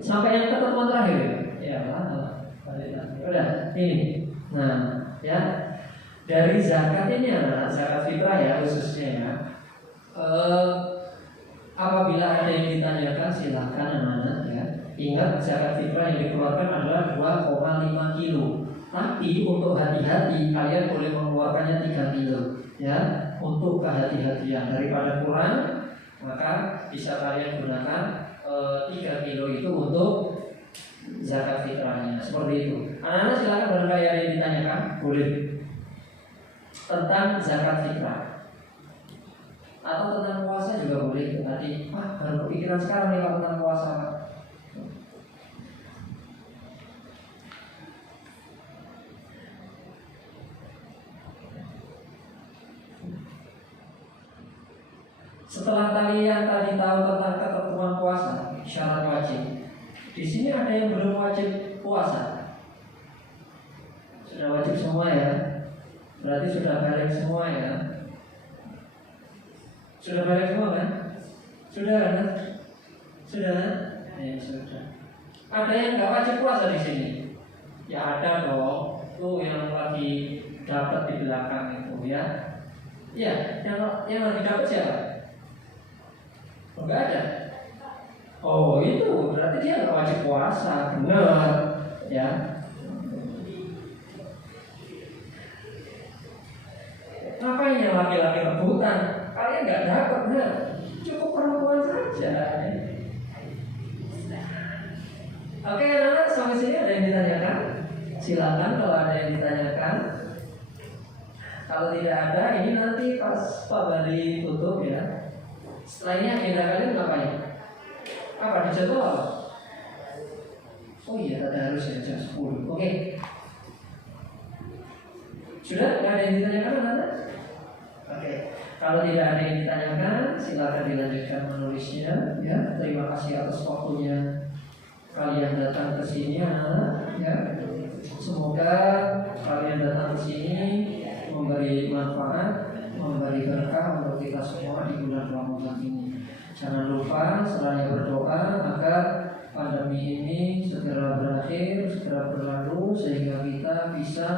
Sampai yang ketentuan terakhir ya. Udah ini. Nah ya, dari zakat ini adalah zakat fitrah ya khususnya ya. Apabila ada yang ditanyakan silahkan anak-anak ya. Ingat zakat fitrah yang dikeluarkan adalah 2,5 kilo. Tapi untuk hati-hati kalian boleh mengeluarkannya 3 kilo ya. Untuk kehati-hatian daripada kurang maka bisa kalian gunakan 3 kilo itu untuk zakat fitrahnya. Seperti itu. Anak-anak silakan barangkali ada yang ditanyakan boleh tentang zakat fitrah atau tentang puasa juga boleh. Tadi baru kepikiran sekarang nih kalau tentang puasa. Setelah kalian tadi tahu tentang ketentuan puasa, syarat wajib. Di sini ada yang belum wajib puasa. Sudah wajib semua ya. Berarti sudah balik semua ya. Sudah balik semua kan? Sudah kan? Sudah? Ya sudah. Ada yang nggak wajib puasa di sini? Ya ada dong. Tuh yang lagi dapat di belakang itu ya. Ya, yang lagi dapat siapa? Oh, nggak ada. Oh itu berarti dia nggak wajib puasa, benar ya. Ngapain yang laki-laki rebutan? Kalian nggak dapat, nah cukup perempuan saja. Oke, anak-anak sampai sini ada yang ditanyakan? Silakan kalau ada yang ditanyakan. Kalau tidak ada, ini nanti pas Pak Bali tutup ya. Setelah ini agenda kalian ngapain? Apa dijadwal apa? Oh iya, ada harus ya jam 10. Oke. Sudah? Nggak ada yang ditanyakan anak-anak? Oke. Kalau tidak ada yang ditanyakan, silakan dilanjutkan menulisnya. Ya, terima kasih atas waktunya kalian datang ke sini, anak-anak. Ya, semoga kalian datang ke sini memberi manfaat, memberi berkah untuk kita semua di bulan Ramadan ini. Jangan lupa selalu berdoa agar pandemi ini segera berakhir, segera berlalu sehingga kita bisa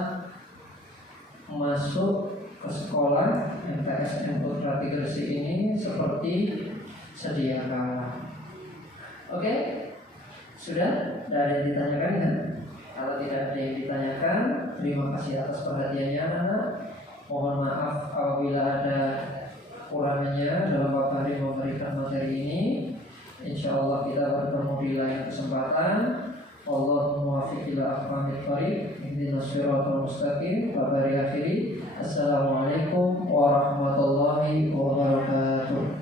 masuk ke sekolah MTSN Putra Gresik ini seperti sedia kala. Oke? Sudah? Tidak ada yang ditanyakan kan? Kalau tidak ada yang ditanyakan, terima kasih atas perhatiannya anak. Mohon maaf apabila ada kurangannya dalam waktu hari memberikan materi ini. Insya Allah kita bertemu di lain kesempatan. Allahumma muwaffiq ila aqwamit thoriq, ihdinas siratal mustaqim. Wa bari akhiri. Assalamualaikum warahmatullahi wabarakatuh.